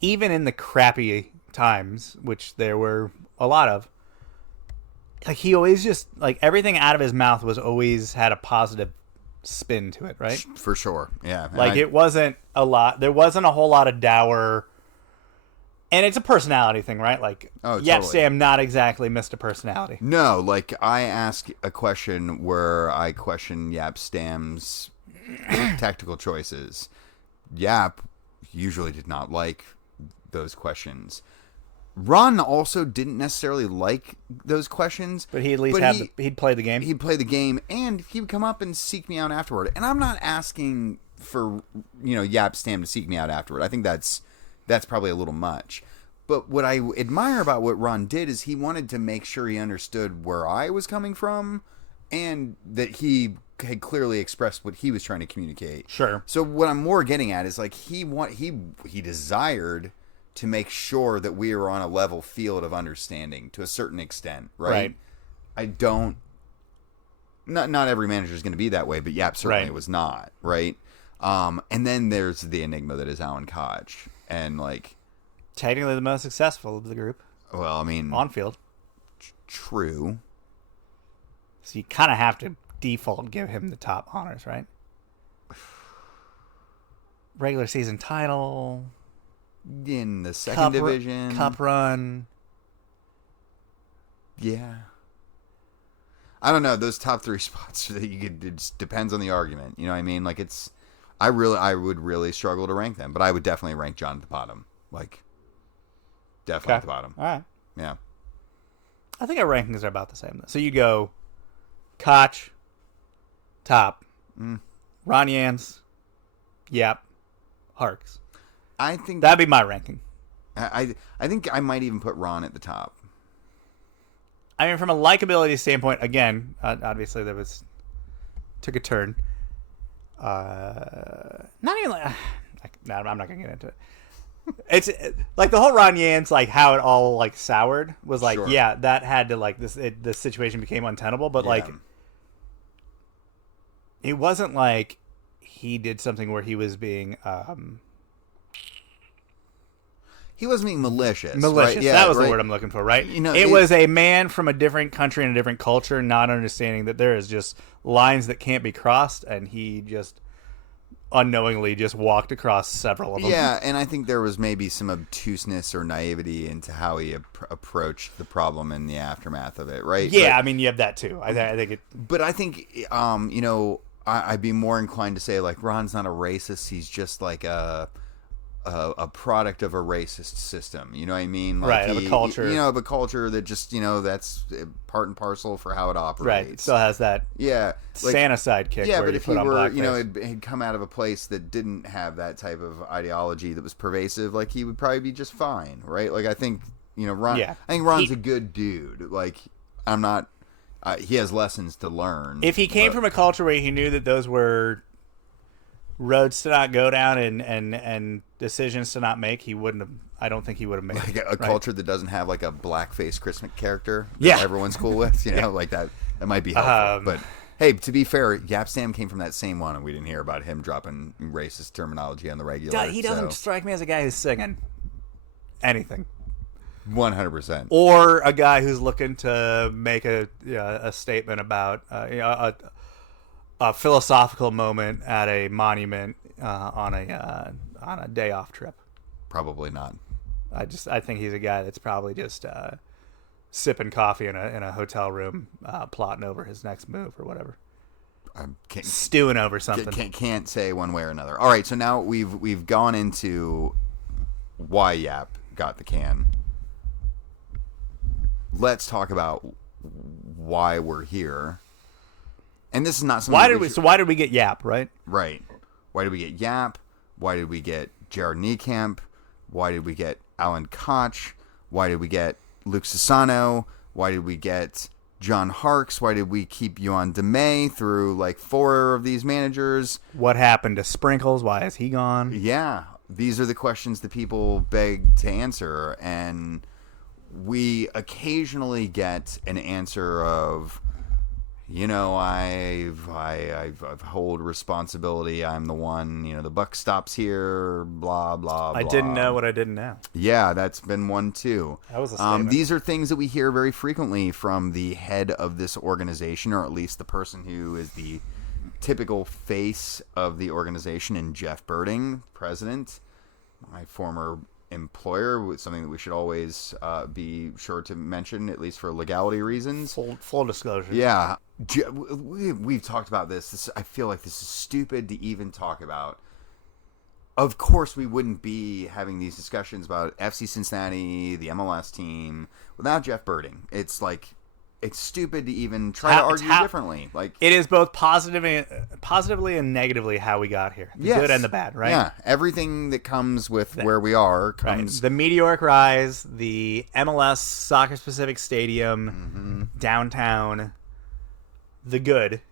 even in the crappy times, which there were a lot of, he always just everything out of his mouth was always had a positive spin to it, right? For sure. Yeah. It wasn't a lot. There wasn't a whole lot of dour. And it's a personality thing, right? Jaap Stam not exactly Mr. Personality. No, I ask a question where I question Jaap Stam's tactical choices. Jaap usually did not like those questions. Ron also didn't necessarily like those questions. But he at least he'd play the game. He'd play the game, and he would come up and seek me out afterward. And I'm not asking for, Jaap Stam to seek me out afterward. I think that's probably a little much. But what I admire about what Ron did is he wanted to make sure he understood where I was coming from and that he had clearly expressed what he was trying to communicate. Sure. So what I'm more getting at is he desired to make sure that we were on a level field of understanding to a certain extent, right? I don't... Not every manager is going to be that way, but Jaap certainly was not, right? And then there's the enigma that is Alan Koch. And, technically the most successful of the group. Well, on field. True. So you kind of have to default give him the top honors, right? Regular season title... in the second division. Cup run. Yeah. I don't know. Those top 3 spots that you could, it just depends on the argument. You know what I mean? Like I would really struggle to rank them, but I would definitely rank John at the bottom. Like, definitely at the bottom. All right. Yeah. I think our rankings are about the same. So you go Koch, top, Ron Jans, Jaap, Harks. I think that'd be my ranking. I think I might even put Ron at the top. I mean, from a likability standpoint, again, obviously took a turn. Not even like, no, I'm not gonna get into it. It's like the whole Ron Jans, like how it all like soured was like, Sure. yeah, that had to like the situation became untenable, but like it wasn't like he did something where he was being he wasn't being malicious. Malicious. Right? Yeah, that was right. the word I'm looking for, right? You know, it was a man from a different country and a different culture not understanding that there is just lines that can't be crossed, and he just unknowingly just walked across several of them. Yeah, and I think there was maybe some obtuseness or naivety into how he approached the problem in the aftermath of it, right? Yeah, I mean, you have that too. I think it. But I think, you know, I'd be more inclined to say, like, Ron's not a racist. He's just like a product of a racist system. You know what I mean? Like right, of a culture. You know, of a culture that just, you know, that's part and parcel for how it operates. Right, it still has that Santa sidekick. Yeah, where but you if put he on were, blackface. you know, had come out of a place that didn't have that type of ideology that was pervasive, like, he would probably be just fine, right? Like, I think, you know, Ron. Yeah. I think Ron's a good dude. Like, I'm not. He has lessons to learn. If he came from a culture where he knew that those were roads to not go down and decisions to not make, he wouldn't have. I don't think he would have made like it. a culture that doesn't have like a blackface Christmas character that Yeah. everyone's cool with, you know, like that might be helpful. But hey, to be fair, Jaap Stam came from that same one, and we didn't hear about him dropping racist terminology on the regular. He doesn't strike me as a guy who's singing anything. 100%. Or a guy who's looking to make a statement about a philosophical moment at a monument on a day off trip. Probably not. I think he's a guy that's probably just sipping coffee in a hotel room, plotting over his next move or whatever. Stewing over something. Can't say one way or another. All right, so now we've gone into why Jaap got the can. Let's talk about why we're here. And this is not something. Why did we get Jaap, right? Right. Why did we get Jaap? Why did we get Jared Niekamp? Why did we get Alan Koch? Why did we get Luke Sassano? Why did we get John Harks? Why did we keep Yohan DeMay through like 4 of these managers? What happened to Sprinkles? Why is he gone? Yeah. These are the questions that people beg to answer, and we occasionally get an answer of, you know, I hold responsibility. I'm the one, you know, the buck stops here, blah, blah, blah. I didn't know what I didn't know. Yeah, that's been one too. That was a statement. These are things that we hear very frequently from the head of this organization, or at least the person who is the typical face of the organization, and Jeff Birding, president, my former employer, something that we should always be sure to mention, at least for legality reasons. Full disclosure. Yeah. We've talked about this. I feel like this is stupid to even talk about. Of course, we wouldn't be having these discussions about FC Cincinnati, the MLS team, without Jeff Birding. It's like, it's stupid to even try to argue differently. Like, it is both positively and negatively how we got here. The good and the bad, right? Yeah. Everything that comes with where we are comes. Right. The meteoric rise, the MLS soccer-specific stadium, downtown, the good,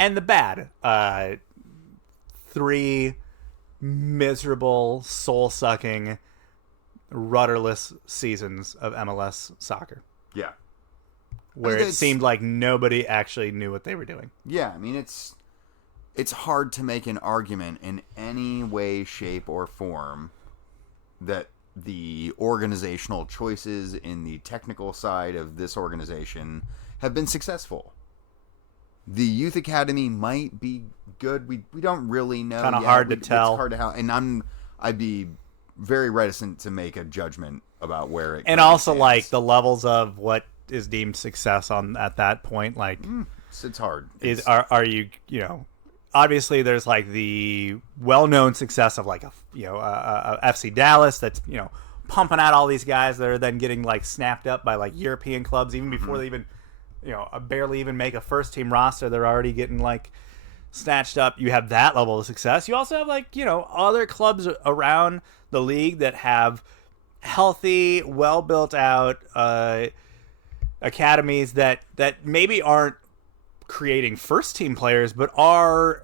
and the bad. 3 miserable, soul-sucking, rudderless seasons of MLS soccer. Yeah. Where it seemed like nobody actually knew what they were doing. Yeah, I mean, it's hard to make an argument in any way, shape, or form that the organizational choices in the technical side of this organization have been successful. The youth academy might be good. We don't really know. Kind of hard to tell. It's hard to tell. And I'd be very reticent to make a judgment about where it. And also, stands. like, the levels of what is deemed success on at that point? Like, it's hard. Are you obviously there's like the well-known success of like a FC Dallas that's pumping out all these guys that are then getting like snapped up by like European clubs even before they even barely even make a first team roster. They're already getting like snatched up. You have that level of success. You also have like other clubs around the league that have healthy, well built out academies that maybe aren't creating first team players, but are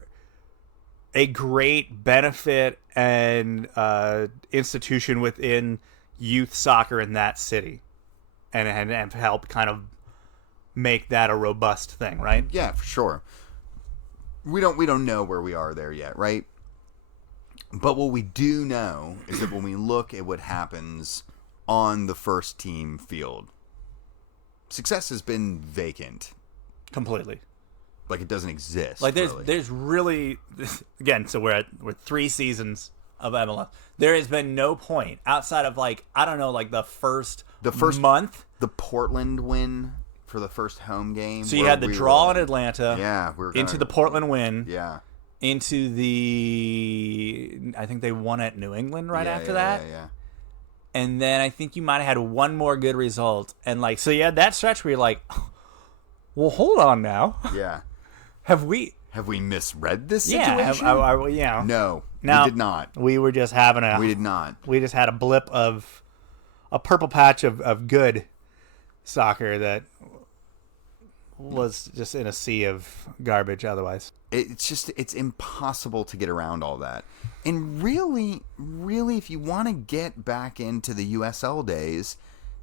a great benefit and institution within youth soccer in that city, and help kind of make that a robust thing, right? Yeah, for sure. We don't know where we are there yet, right? But what we do know is that when we look at what happens on the first team field, success has been vacant. Completely. Like it doesn't exist. Like there's really again, so we're 3 seasons of MLS. There has been no point outside of like I don't know, like the first month, the Portland win for the first home game. So you had the draw in Atlanta. Yeah, into the Portland win. Yeah. Into I think they won at New England after that. Yeah. And then I think you might have had one more good result. And like, so you had that stretch where you're like, well, hold on now. Yeah. Have we misread this situation? Yeah. No, we did not. We were just having We did not. We just had a blip of a purple patch of good soccer that was just in a sea of garbage otherwise. It's impossible to get around all that. And really, if you want to get back into the USL days,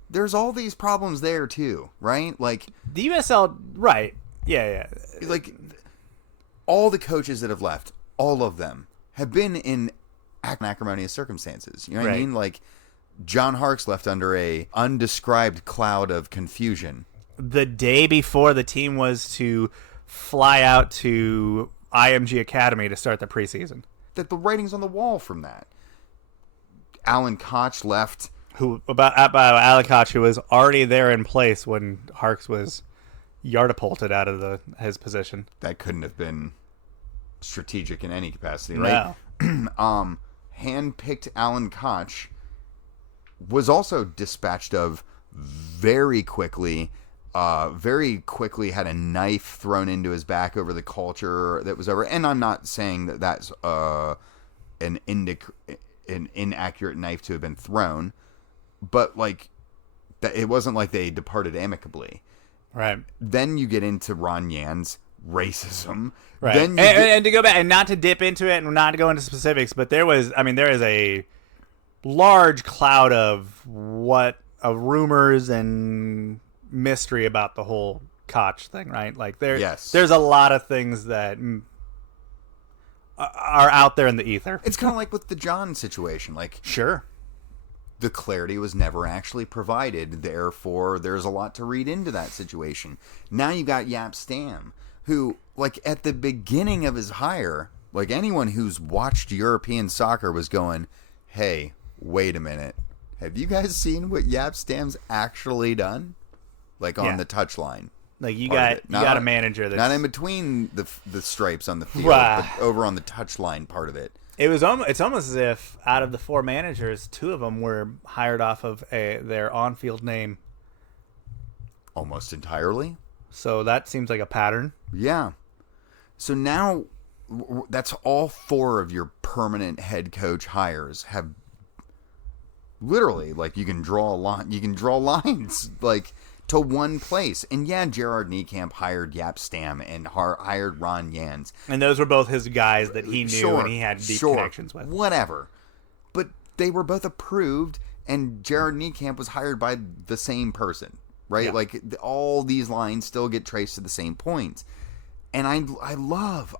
there's all these problems there too, right? Like the USL, right. Yeah. Like all the coaches that have left, all of them have been in acrimonious circumstances. You know what I mean? Like John Harkes left under a undescribed cloud of confusion. The day before the team was to fly out to IMG Academy to start the preseason. That the writing's on the wall from that. Alan Koch left. Alan Koch, who was already there in place when Harkes was yardapulted out of his position. That couldn't have been strategic in any capacity, right? No. Hand-picked Alan Koch was also dispatched of very quickly had a knife thrown into his back over the culture that was over. And I'm not saying that that's an inaccurate knife to have been thrown, but like that, it wasn't like they departed amicably. Right. Then you get into Ron Yan's racism. Right. Then and to go back and not to dip into it and not to go into specifics, but there is a large cloud of rumors and mystery about the whole Koch thing, right? Like there's a lot of things that are out there in the ether. It's kind of like with the John situation. Like, sure, the clarity was never actually provided. Therefore, there's a lot to read into that situation. Now you got Jaap Stam, who, like, at the beginning of his hire, like anyone who's watched European soccer was going, hey, wait a minute. Have you guys seen what Jaap Stam's actually done? Like on the touchline. Like you got a manager that's not in between the stripes on the field, but over on the touchline part of it. It's almost as if out of the 4 managers, 2 of them were hired off of their on-field name. Almost entirely. So that seems like a pattern. Yeah. So now that's all 4 of your permanent head coach hires have literally, like, you can draw a line. You can draw lines like to one place. And yeah, Gerard Niekamp hired Jaap Stam and hired Ron Jans. And those were both his guys that he knew and he had deep connections with. Whatever. But they were both approved, and Gerard Niekamp was hired by the same person, right? Yeah. Like, all these lines still get traced to the same point. And I love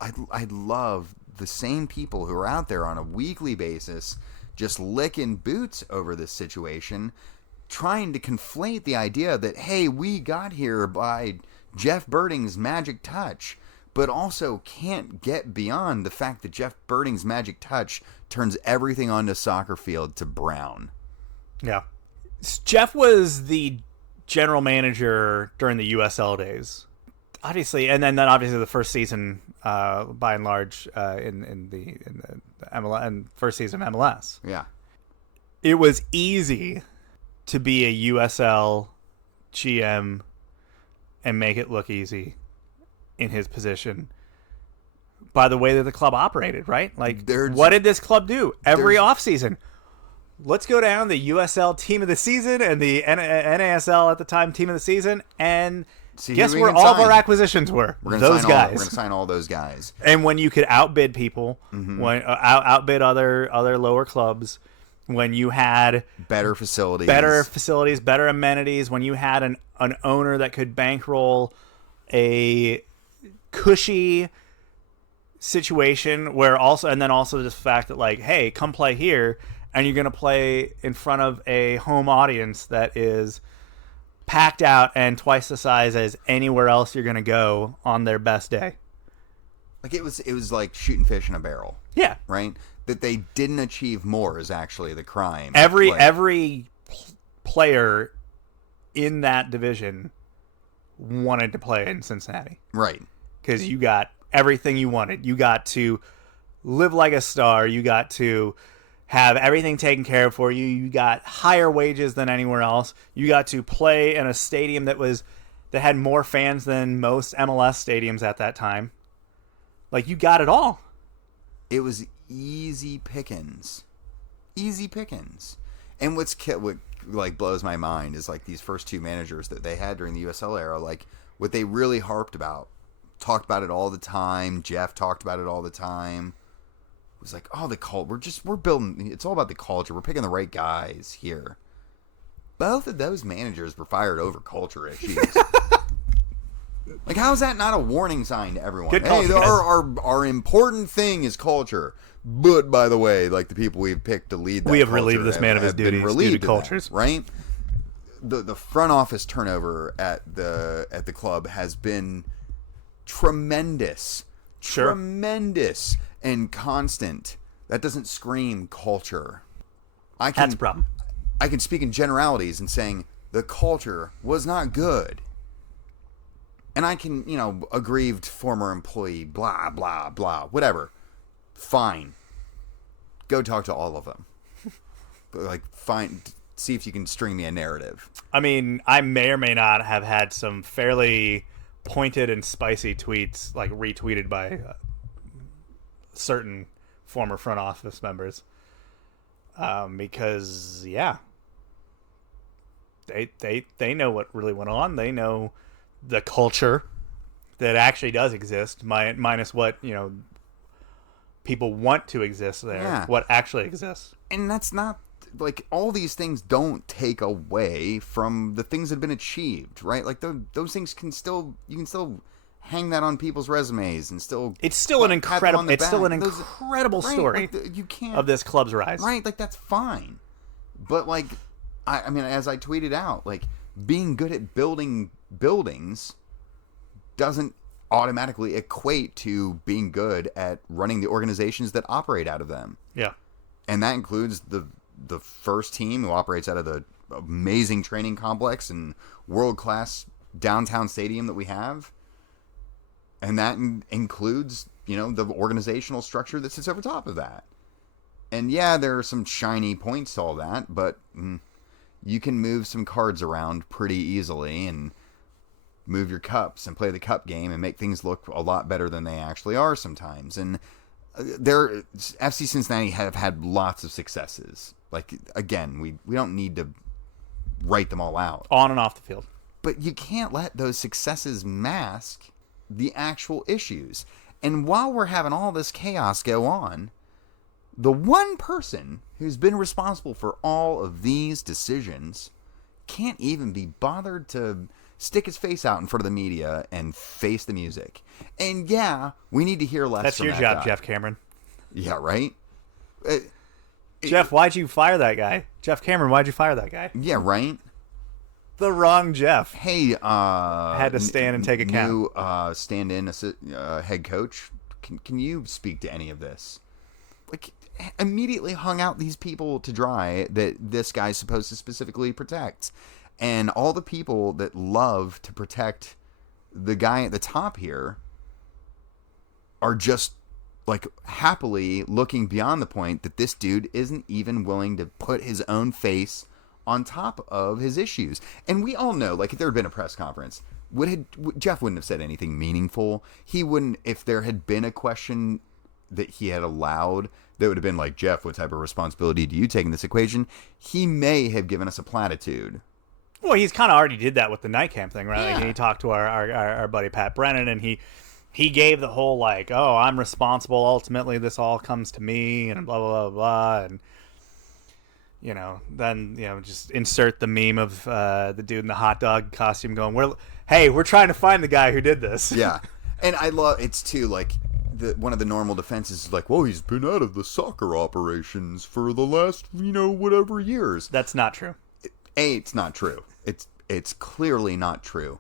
the same people who are out there on a weekly basis just licking boots over this situation, trying to conflate the idea that, hey, we got here by Jeff Birding's magic touch, but also can't get beyond the fact that Jeff Birding's magic touch turns everything on the soccer field to brown. Yeah. Jeff was the general manager during the USL days. Obviously, and then obviously the first season, by and large, in the MLS and first season of MLS. Yeah. It was easy to be a USL GM and make it look easy in his position by the way that the club operated, right? Like, what did this club do every offseason? Let's go down the USL team of the season and the NASL at the time team of the season, and guess where all of our acquisitions were? Those guys. We're going to sign all those guys. And when you could outbid people, when outbid other lower clubs, when you had better facilities, better amenities, when you had an owner that could bankroll a cushy situation where also, and then also the fact that like, hey, come play here, and you're going to play in front of a home audience that is packed out and twice the size as anywhere else you're going to go on their best day. Like it was like shooting fish in a barrel. Yeah. Right? That they didn't achieve more is actually the crime. Every player in that division wanted to play in Cincinnati. Right. Because you got everything you wanted. You got to live like a star. You got to have everything taken care of for you. You got higher wages than anywhere else. You got to play in a stadium that had more fans than most MLS stadiums at that time. Like, you got it all. It was easy pickings. Easy pickings. And what like blows my mind is like these first two managers that they had during the USL era, like what they really harped about, talked about it all the time. Jeff talked about it all the time. It was like, oh, the cult. We're building. It's all about the culture. We're picking the right guys here. Both of those managers were fired over culture issues. Like, how is that not a warning sign to everyone? Good culture, hey, our important thing is culture. But by the way, like the people we've picked to lead, we have relieved this man of his duties due to cultures, right? The front office turnover at the club has been tremendous, tremendous and constant. That doesn't scream culture. That's a problem. I can speak in generalities and saying the culture was not good. And I can, aggrieved former employee, blah, blah, blah, whatever. Fine. Go talk to all of them. See if you can string me a narrative. I mean, I may or may not have had some fairly pointed and spicy tweets, like retweeted by certain former front office members. Because, yeah, they know what really went on. They know the culture that actually does exist, minus what people want to exist there. Yeah. What actually exists, and that's not like all these things don't take away from the things that have been achieved, right? Like those things you can still hang that on people's resumes and it's still an incredible story. Like, you can't of this club's rise, right? Like that's fine, but like I mean, as I tweeted out, like being good at building buildings doesn't automatically equate to being good at running the organizations that operate out of them. Yeah. And that includes the first team who operates out of the amazing training complex and world-class downtown stadium that we have. And that includes, the organizational structure that sits over top of that. And yeah, there are some shiny points to all that, but you can move some cards around pretty easily and move your cups and play the cup game and make things look a lot better than they actually are sometimes. And FC Cincinnati have had lots of successes. Like, again, we don't need to write them all out. On and off the field. But you can't let those successes mask the actual issues. And while we're having all this chaos go on, the one person who's been responsible for all of these decisions can't even be bothered to stick his face out in front of the media and face the music. And yeah, we need to hear less That's from your that job, guy. Jeff Cameron. Yeah, right? Jeff, why'd you fire that guy? Jeff Cameron, why'd you fire that guy? Yeah, right? The wrong Jeff. Hey, had to stand and take account. New stand-in head coach. Can you speak to any of this? Like, immediately hung out these people to dry that this guy's supposed to specifically protect. And all the people that love to protect the guy at the top here are just like happily looking beyond the point that this dude isn't even willing to put his own face on top of his issues. And we all know, like, if there had been a press conference, Jeff wouldn't have said anything meaningful. He wouldn't, if there had been a question that he had allowed that would have been like, Jeff, what type of responsibility do you take in this equation? He may have given us a platitude. Well, he's kind of already did that with the night camp thing, right? Yeah. Like, he talked to our buddy Pat Brennan, and he gave the whole, like, oh, I'm responsible. Ultimately, this all comes to me, and blah, blah, blah, blah. And, you know, then, you know, just insert the meme of the dude in the hot dog costume going, we're trying to find the guy who did this. Yeah. And I love, it's too, like, one of the normal defenses is like, well, he's been out of the soccer operations for the last, whatever years. That's not true. It's not true. It's clearly not true.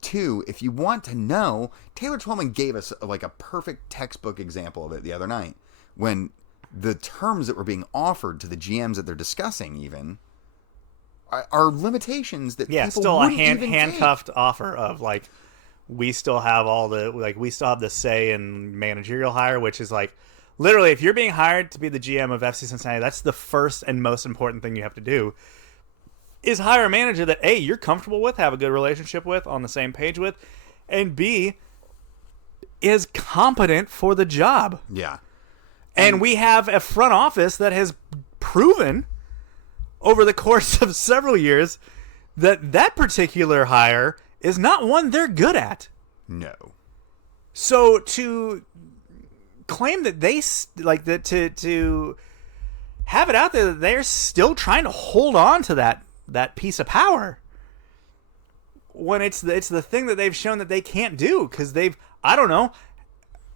Two, if you want to know, Taylor Twellman gave us like a perfect textbook example of it the other night when the terms that were being offered to the GMs that they're discussing even are limitations that people still wouldn't a even handcuffed take. offer of, like, we still have we still have the say in managerial hire, which is like, literally, if you're being hired to be the GM of FC Cincinnati, that's the first and most important thing you have to do, is hire a manager that, A, you're comfortable with, have a good relationship with, on the same page with, and B, is competent for the job. Yeah. And we have a front office that has proven over the course of several years that particular hire is not one they're good at. No. So to claim that they like that to have it out there that they're still trying to hold on to that piece of power when it's the thing that they've shown that they can't do, because they've, I don't know,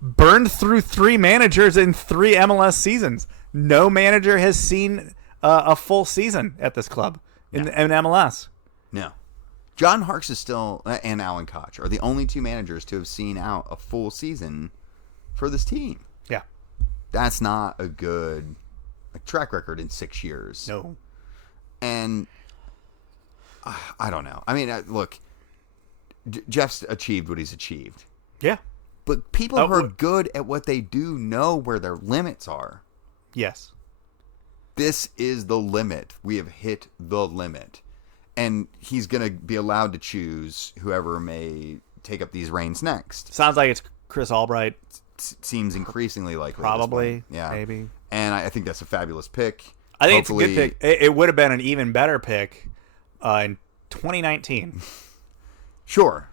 burned through 3 managers in 3 MLS seasons. No manager has seen a full season at this club in MLS. No. John Harkes is still, and Alan Koch are the only 2 managers to have seen out a full season for this team. Yeah. That's not a good track record in 6 years. No. And I don't know. I mean, look, Jeff's achieved what he's achieved. Yeah. But people who are good at what they do know where their limits are. Yes. This is the limit. We have hit the limit. And he's going to be allowed to choose whoever may take up these reins next. Sounds like it's Chris Albright. Seems increasingly likely. Probably. Yeah. Maybe. And I think that's a fabulous pick. I think it's a good pick. It would have been an even better pick in 2019. Sure.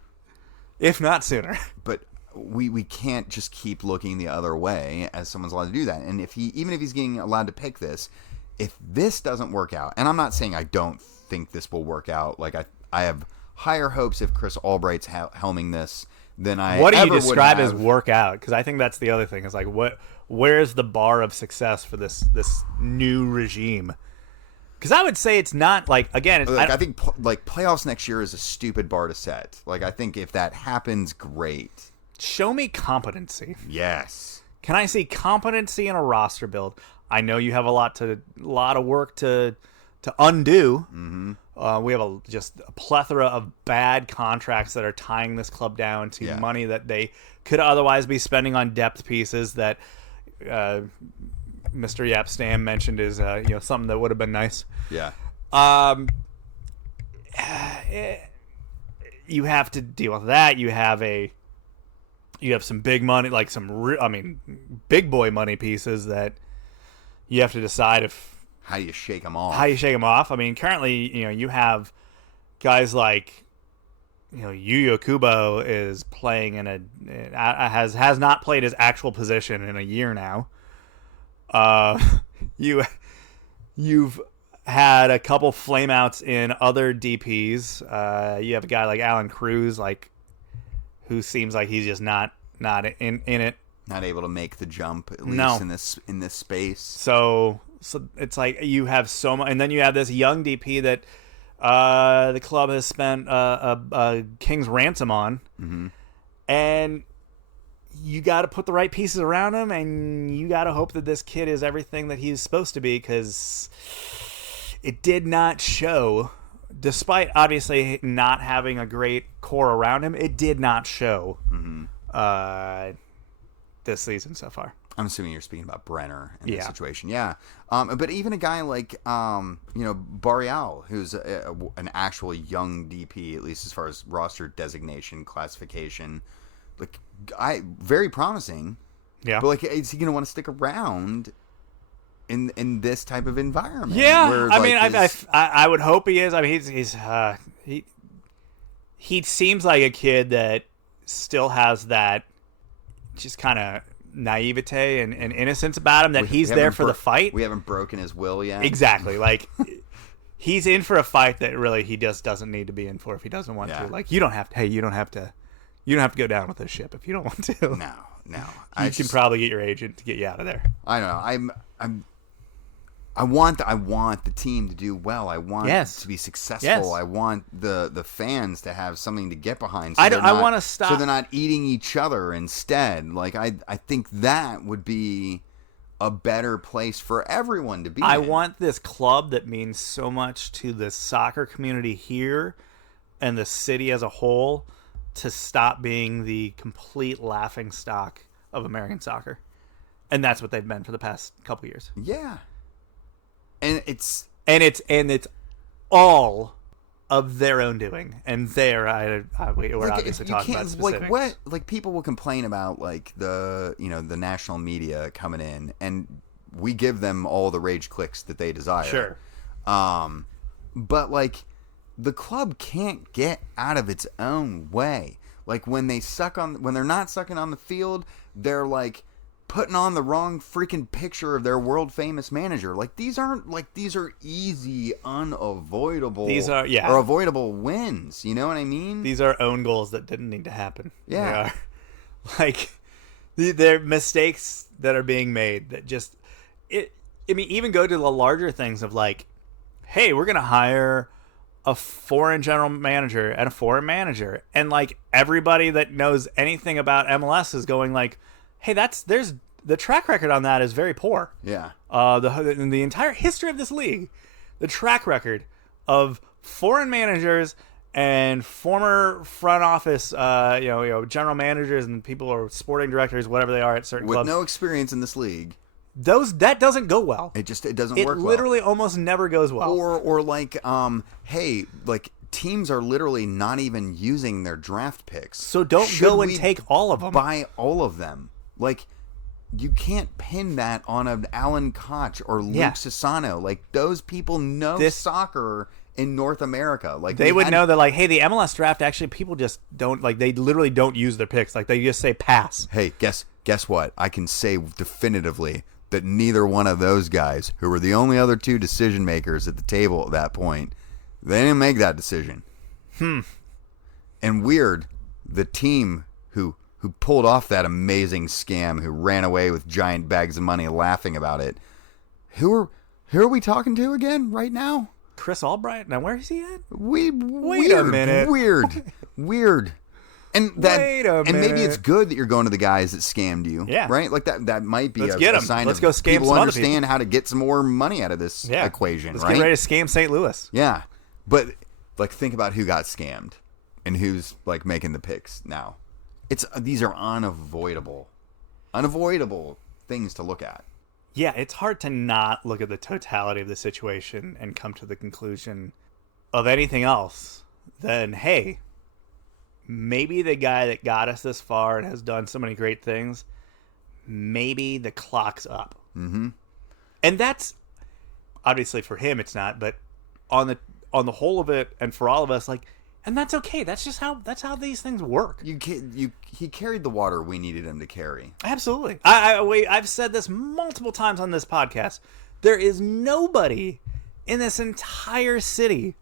If not sooner. But we can't just keep looking the other way as someone's allowed to do that. And even if he's getting allowed to pick this, if this doesn't work out, and I'm not saying I don't think this will work out, like I have higher hopes if Chris Albright's helming this than I what do you ever describe would as have. work out? Because I think that's the other thing. Is like, where's the bar of success for this new regime? Because I would say it's not like, again, I think playoffs next year is a stupid bar to set. Like, I think if that happens, great. Show me competency. Yes. Can I see competency in a roster build? I know you have a lot of work to undo. Mm-hmm. We have just a plethora of bad contracts that are tying this club down to money that they could otherwise be spending on depth pieces that Mr. Jaap Stam mentioned is something that would have been nice. Yeah. You have to deal with that. You have some big money, like big boy money pieces that you have to decide how you shake them off. I mean, currently, you have guys like, Yuya Kubo is playing has not played his actual position in a year now. You've had a couple flameouts in other DPs. You have a guy like Alan Cruz, who seems like he's just not in it. Not able to make the jump, at least in this space. So it's like you have so much, and then you have this young DP that the club has spent a king's ransom on, mm-hmm. and you got to put the right pieces around him, and you got to hope that this kid is everything that he's supposed to be, because it did not show despite obviously not having a great core around him, it did not show this season so far. I'm assuming you're speaking about Brenner in this Yeah. situation. Yeah. But even a guy like, Barreal, who's an actual young DP, at least as far as roster designation, classification, like, very promising. Yeah. But, like, is he going to want to stick around in this type of environment? Yeah. Where, I like, mean, I would hope he is. I mean, he seems like a kid that still has that just kind of naivete and innocence about him, that he's there for the fight. We haven't broken his will yet. Exactly. Like, he's in for a fight that really he just doesn't need to be in for if he doesn't want to. Like, you don't have to go down with this ship if you don't want to. No. You can probably get your agent to get you out of there. I don't know. I want the team to do well. I want to be successful. Yes. I want the fans to have something to get behind. I want to stop. So they're not eating each other instead. Like, I think that would be a better place for everyone to be. I want this club that means so much to the soccer community here and the city as a whole to stop being the complete laughing stock of American soccer. And that's what they've been for the past couple years. Yeah. And it's all of their own doing, and we're obviously talking about specifics. Like, people will complain about, like, the national media coming in, and we give them all the rage clicks that they desire. Sure. But, like, the club can't get out of its own way. Like, when they're not sucking on the field, they're, like, putting on the wrong freaking picture of their world famous manager. Like, these are easy, unavoidable, or avoidable wins. You know what I mean? These are own goals that didn't need to happen. Yeah. They are, like, they're mistakes that are being made that just even go to the larger things of, like, hey, we're gonna hire a foreign general manager and a foreign manager, and, like, everybody that knows anything about MLS is going, like, hey, there's the track record on that is very poor. Yeah. The entire history of this league, the track record of foreign managers and former front office, general managers and people or sporting directors, whatever they are at certain clubs, with no experience in this league, that doesn't go well. It doesn't work. It literally almost never goes well. Or like, hey, like, teams are literally not even using their draft picks. So don't go and take all of them. Buy all of them. Like, you can't pin that on an Alan Koch or Luke Sassano. Like, those people know soccer in North America. Like, they would know that, like, hey, the MLS draft, actually, people just don't, like, they literally don't use their picks. Like, they just say pass. Hey, guess what? I can say definitively that neither one of those guys, who were the only other two decision makers at the table at that point, they didn't make that decision. And weird, the team who pulled off that amazing scam, who ran away with giant bags of money laughing about it. Who are we talking to again right now? Chris Albright? Now, where is he at? Wait a minute. Weird. And maybe it's good that you're going to the guys that scammed you. Yeah. Right? Like, that might be a sign Let's of go scam people some understand how to get some more money out of this equation, Let's right? get ready to scam St. Louis. Yeah. But, like, think about who got scammed and who's, like, making the picks now. These are unavoidable things to look at. Yeah, it's hard to not look at the totality of the situation and come to the conclusion of anything else than, hey, maybe the guy that got us this far and has done so many great things, maybe the clock's up. Mm-hmm. And that's, obviously for him it's not, but on the whole of it and for all of us, like, and that's okay. That's how these things work. He carried the water we needed him to carry. Absolutely. I've said this multiple times on this podcast. There is nobody in this entire city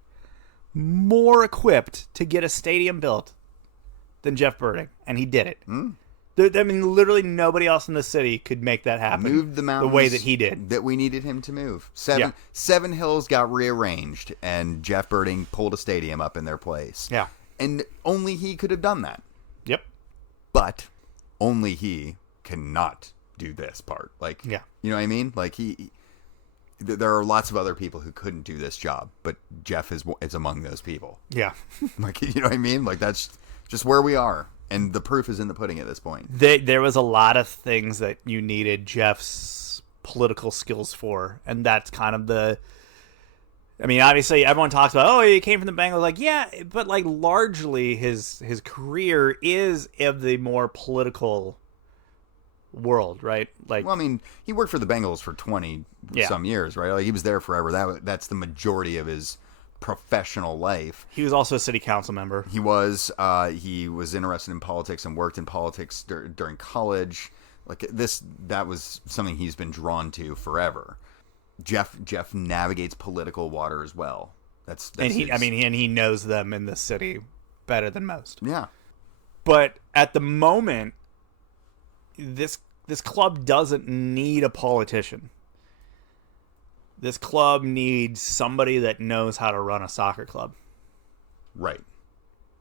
more equipped to get a stadium built than Jeff Berding, and he did it. I mean, literally nobody else in the city could make that happen. Moved the mountains the way that he did. That we needed him to move. Seven hills got rearranged, and Jeff Berding pulled a stadium up in their place. Yeah. And only he could have done that. Yep. But only he cannot do this part. Like, you know what I mean? Like, there are lots of other people who couldn't do this job, but Jeff is among those people. Yeah. Like, you know what I mean? Like, that's just where we are. And the proof is in the pudding at this point. There was a lot of things that you needed Jeff's political skills for, and that's kind of the... I mean, obviously, everyone talks about, oh, he came from the Bengals. Like, yeah, but, like, largely his career is of the more political world, right? Like, well, I mean, he worked for the Bengals for 20 some years, right? Like, he was there forever. That's the majority of his professional life. He was also a city council member. He was interested in politics and worked in politics during college. Like, that was something he's been drawn to forever. Jeff navigates political water as well. And he knows them in the city better than most. Yeah. But at the moment, this club doesn't need a politician. This club needs somebody that knows how to run a soccer club. Right.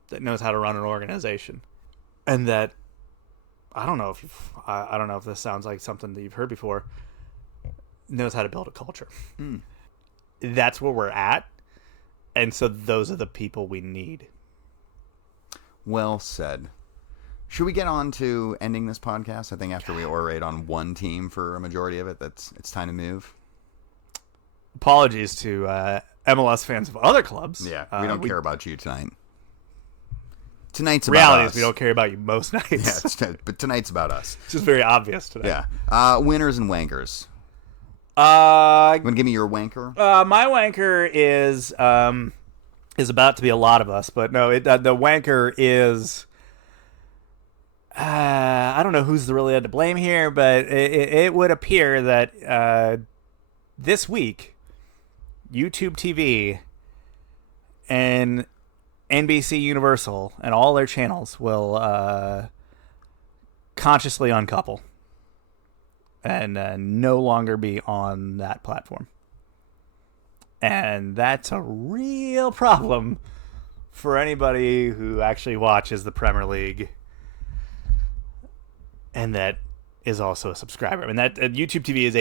That knows how to run an organization. And that, I don't know if this sounds like something that you've heard before, knows how to build a culture. That's where we're at. And so those are the people we need. Well said. Should we get on to ending this podcast? I think after we orate on one team for a majority of it, it's time to move. Apologies to MLS fans of other clubs. Yeah, we don't care about you tonight. Tonight's about reality us. Is we don't care about you most nights. Yeah, but tonight's about us. It's just very obvious today. Yeah. Winners and wankers. You want to give me your wanker? My wanker is about to be a lot of us, but no, the wanker is... I don't know who's really to blame here, but it would appear that this week, YouTube TV and NBC Universal and all their channels will consciously uncouple and no longer be on that platform. And that's a real problem for anybody who actually watches the Premier League and that is also a subscriber. I mean, that YouTube TV is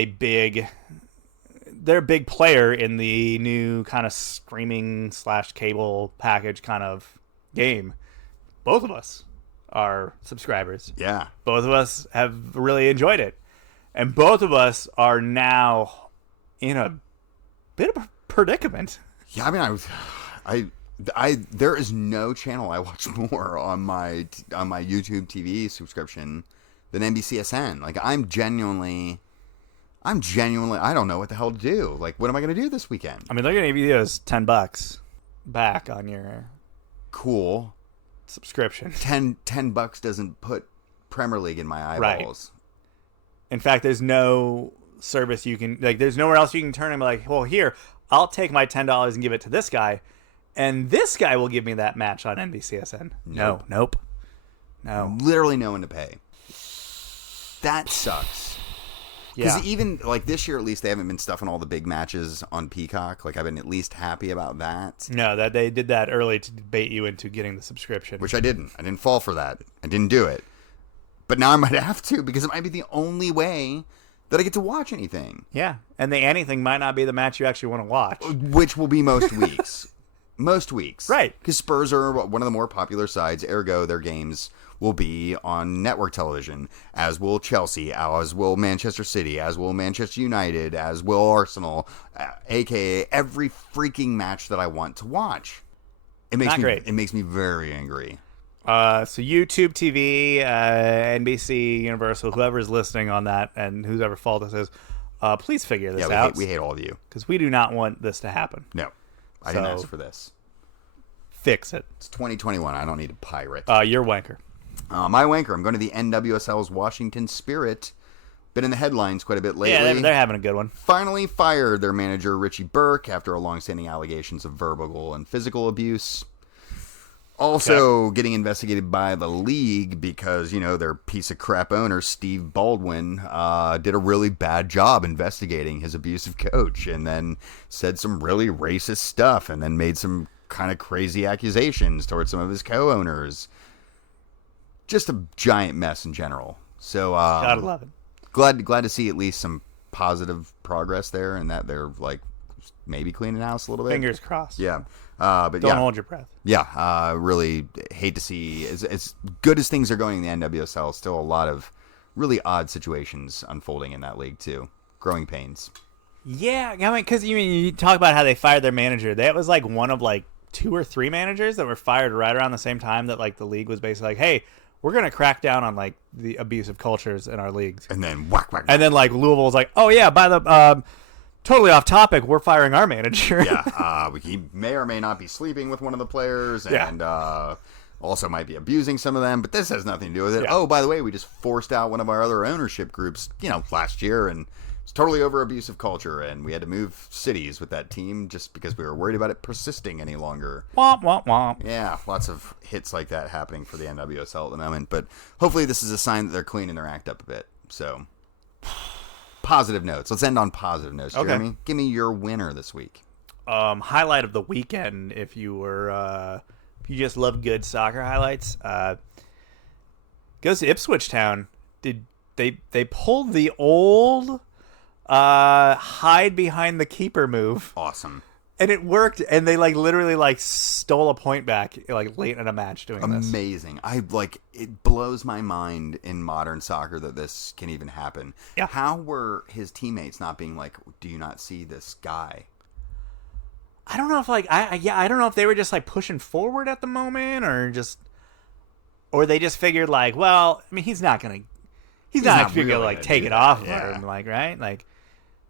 they're a big player in the new kind of streaming / cable package kind of game. Both of us are subscribers. Yeah. Both of us have really enjoyed it. And both of us are now in a bit of a predicament. Yeah, I mean, I there is no channel I watch more on my YouTube TV subscription than NBCSN. Like, I'm genuinely, I don't know what the hell to do. Like, what am I going to do this weekend? I mean, they're going to give you those $10 back on your cool subscription. $10 doesn't put Premier League in my eyeballs. Right. In fact, there's no service you can, like, there's nowhere else you can turn and be like, well, here, I'll take my $10 and give it to this guy, and this guy will give me that match on NBCSN. Nope. No. Literally no one to pay. That sucks. Because even, like, this year at least, they haven't been stuffing all the big matches on Peacock. Like, I've been at least happy about that. No, that they did that early to bait you into getting the subscription. Which I didn't. I didn't fall for that. I didn't do it. But now I might have to, because it might be the only way that I get to watch anything. Yeah, and the anything might not be the match you actually want to watch. Which will be most weeks. Most weeks. Right. Because Spurs are one of the more popular sides, ergo their games will be on network television, as will Chelsea, as will Manchester City, as will Manchester United, as will Arsenal, a.k.a. every freaking match that I want to watch. It makes me very angry. So YouTube TV, NBC, Universal, whoever's listening on that, and whoever fault this is, please figure this out. We hate all of you. Because we do not want this to happen. No. I didn't ask for this. Fix it. It's 2021. I don't need a pirate. You're wanker. My wanker. I'm going to the NWSL's Washington Spirit. Been in the headlines quite a bit lately. Yeah, they're having a good one. Finally fired their manager, Richie Burke, after a long-standing allegations of verbal and physical abuse. Also getting investigated by the league because, their piece of crap owner, Steve Baldwin, did a really bad job investigating his abusive coach and then said some really racist stuff and then made some kind of crazy accusations towards some of his co-owners. Just a giant mess in general. So, gotta love it. Glad to see at least some positive progress there, and that they're like maybe cleaning house a little bit. Fingers crossed. Yeah. But Don't hold your breath. Yeah. Really hate to see as good as things are going in the NWSL, still a lot of really odd situations unfolding in that league too. Growing pains. Yeah, I mean, because you talk about how they fired their manager. That was like one of like 2 or 3 managers that were fired right around the same time that like the league was basically like, hey, we're gonna crack down on like the abusive cultures in our leagues. And then whack. And then like Louisville was like, oh yeah, by the totally off topic, we're firing our manager. Yeah, he may or may not be sleeping with one of the players, and also might be abusing some of them. But this has nothing to do with it. Yeah. Oh, by the way, we just forced out one of our other ownership groups, last year, and it's totally over abusive culture, and we had to move cities with that team just because we were worried about it persisting any longer. Womp, womp, womp. Yeah, lots of hits like that happening for the NWSL at the moment. But hopefully this is a sign that they're cleaning their act up a bit. So, positive notes. Let's end on positive notes, Jeremy. Okay. Give me your winner this week. Highlight of the weekend, if you just love good soccer highlights, goes to Ipswich Town. They pulled the old hide behind the keeper move. Awesome. And it worked, and they literally stole a point back late in a match doing this. Amazing. It blows my mind in modern soccer that this can even happen. Yeah. How were his teammates not being like, do you not see this guy? I don't know if I don't know if they were just pushing forward at the moment or they just figured well, I mean, he's not gonna really take it off of him, right?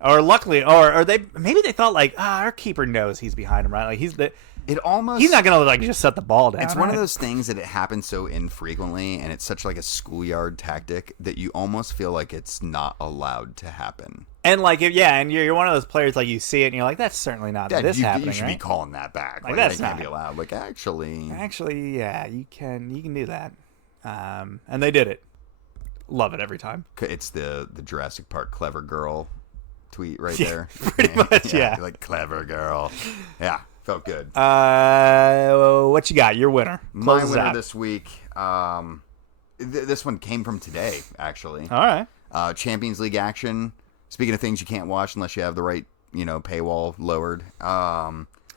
Or luckily, or maybe they thought our keeper knows he's behind him, right? He's not gonna just set the ball down. It's one of those things that it happens so infrequently, and it's such a schoolyard tactic that you almost feel like it's not allowed to happen. And and you're one of those players you see it and you're like, that's certainly not this happening. You should be calling that back. That's that not can't be allowed. Actually, yeah, you can do that. And they did it. Love it every time. It's the Jurassic Park clever girl tweet right there. Pretty much, yeah. Clever girl. Yeah, felt good. What you got? Your winner. My winner this week. This one came from today, actually. All right. Champions League action. Speaking of things you can't watch unless you have the right, paywall lowered.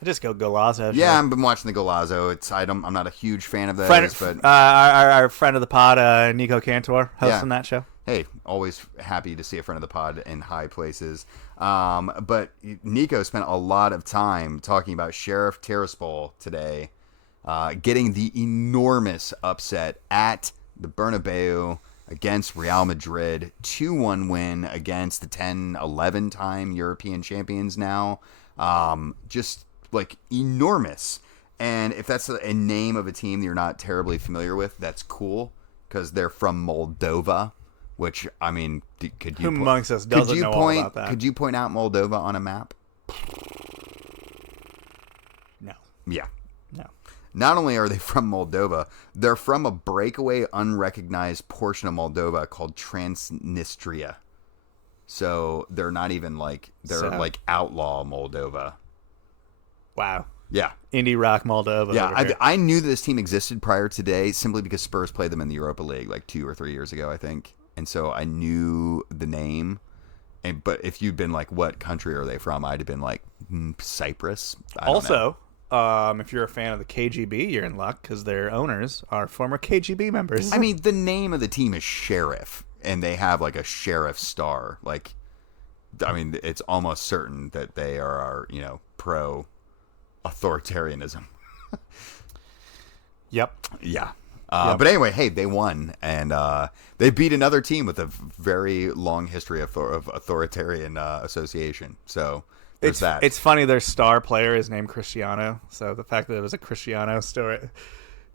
Just go Golazzo. Yeah, I've been watching the Golazzo. I'm not a huge fan of those, but our friend of the pod, Nico Cantor, hosting that show. Hey, always happy to see a friend of the pod in high places. But Nico spent a lot of time talking about Sheriff Tiraspol today, getting the enormous upset at the Bernabeu against Real Madrid, 2-1 win against the 10-11 time European champions now. Just enormous. And if that's a name of a team that you're not terribly familiar with, that's cool because they're from Moldova. Which, I mean, could you... Who amongst us doesn't know all about that? Could you point out Moldova on a map? No. Yeah. No. Not only are they from Moldova, they're from a breakaway, unrecognized portion of Moldova called Transnistria. So they're not even they're outlaw Moldova. Wow. Yeah. Indie rock Moldova. Yeah, I knew that this team existed prior to today simply because Spurs played them in the Europa League 2 or 3 years ago, I think. And so I knew the name. But if you'd been what country are they from, I'd have been Cyprus. Also, if you're a fan of the KGB, you're in luck because their owners are former KGB members. I mean, the name of the team is Sheriff, and they have a sheriff star. I mean, it's almost certain that they are pro authoritarianism. Yep. Yeah. But anyway, hey, they won, and they beat another team with a very long history of authoritarian association. So there's that. It's funny, their star player is named Cristiano, so the fact that it was a Cristiano story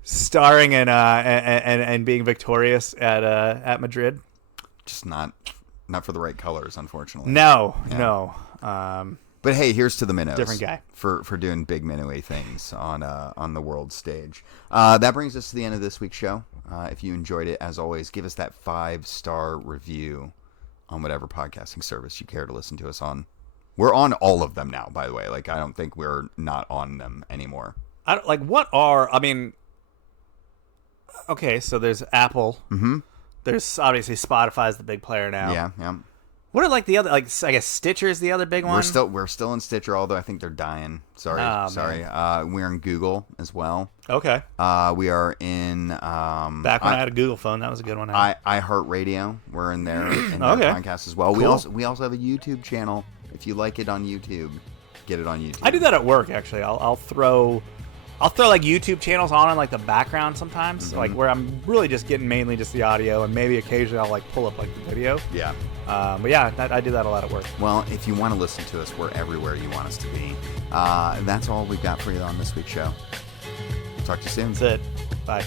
starring and being victorious at Madrid, just not for the right colors, unfortunately. No. But hey, here's to the Minnows. Different guy. For doing big Minnow-y things on the world stage. That brings us to the end of this week's show. If you enjoyed it, as always, give us that 5-star review on whatever podcasting service you care to listen to us on. We're on all of them now, by the way. I don't think we're not on them anymore. Okay, so there's Apple. Mm-hmm. There's obviously Spotify's the big player now. Yeah. What are like the other, like I guess Stitcher is the other big one? We're still in Stitcher, although I think they're dying. Sorry. We're in Google as well. Okay. We are in back when I had a Google phone, that was a good one. iHeartRadio. We're in there in their podcast as well. Cool. We also have a YouTube channel. If you like it on YouTube, get it on YouTube. I do that at work actually. I'll throw like YouTube channels on in like the background sometimes, like where I'm really just getting mainly just the audio, and maybe occasionally I'll like pull up like the video. Yeah. But yeah, I do that a lot at work. Well, if you want to listen to us, we're everywhere you want us to be. That's all we've got for you on this week's show. Talk to you soon. That's it. Bye.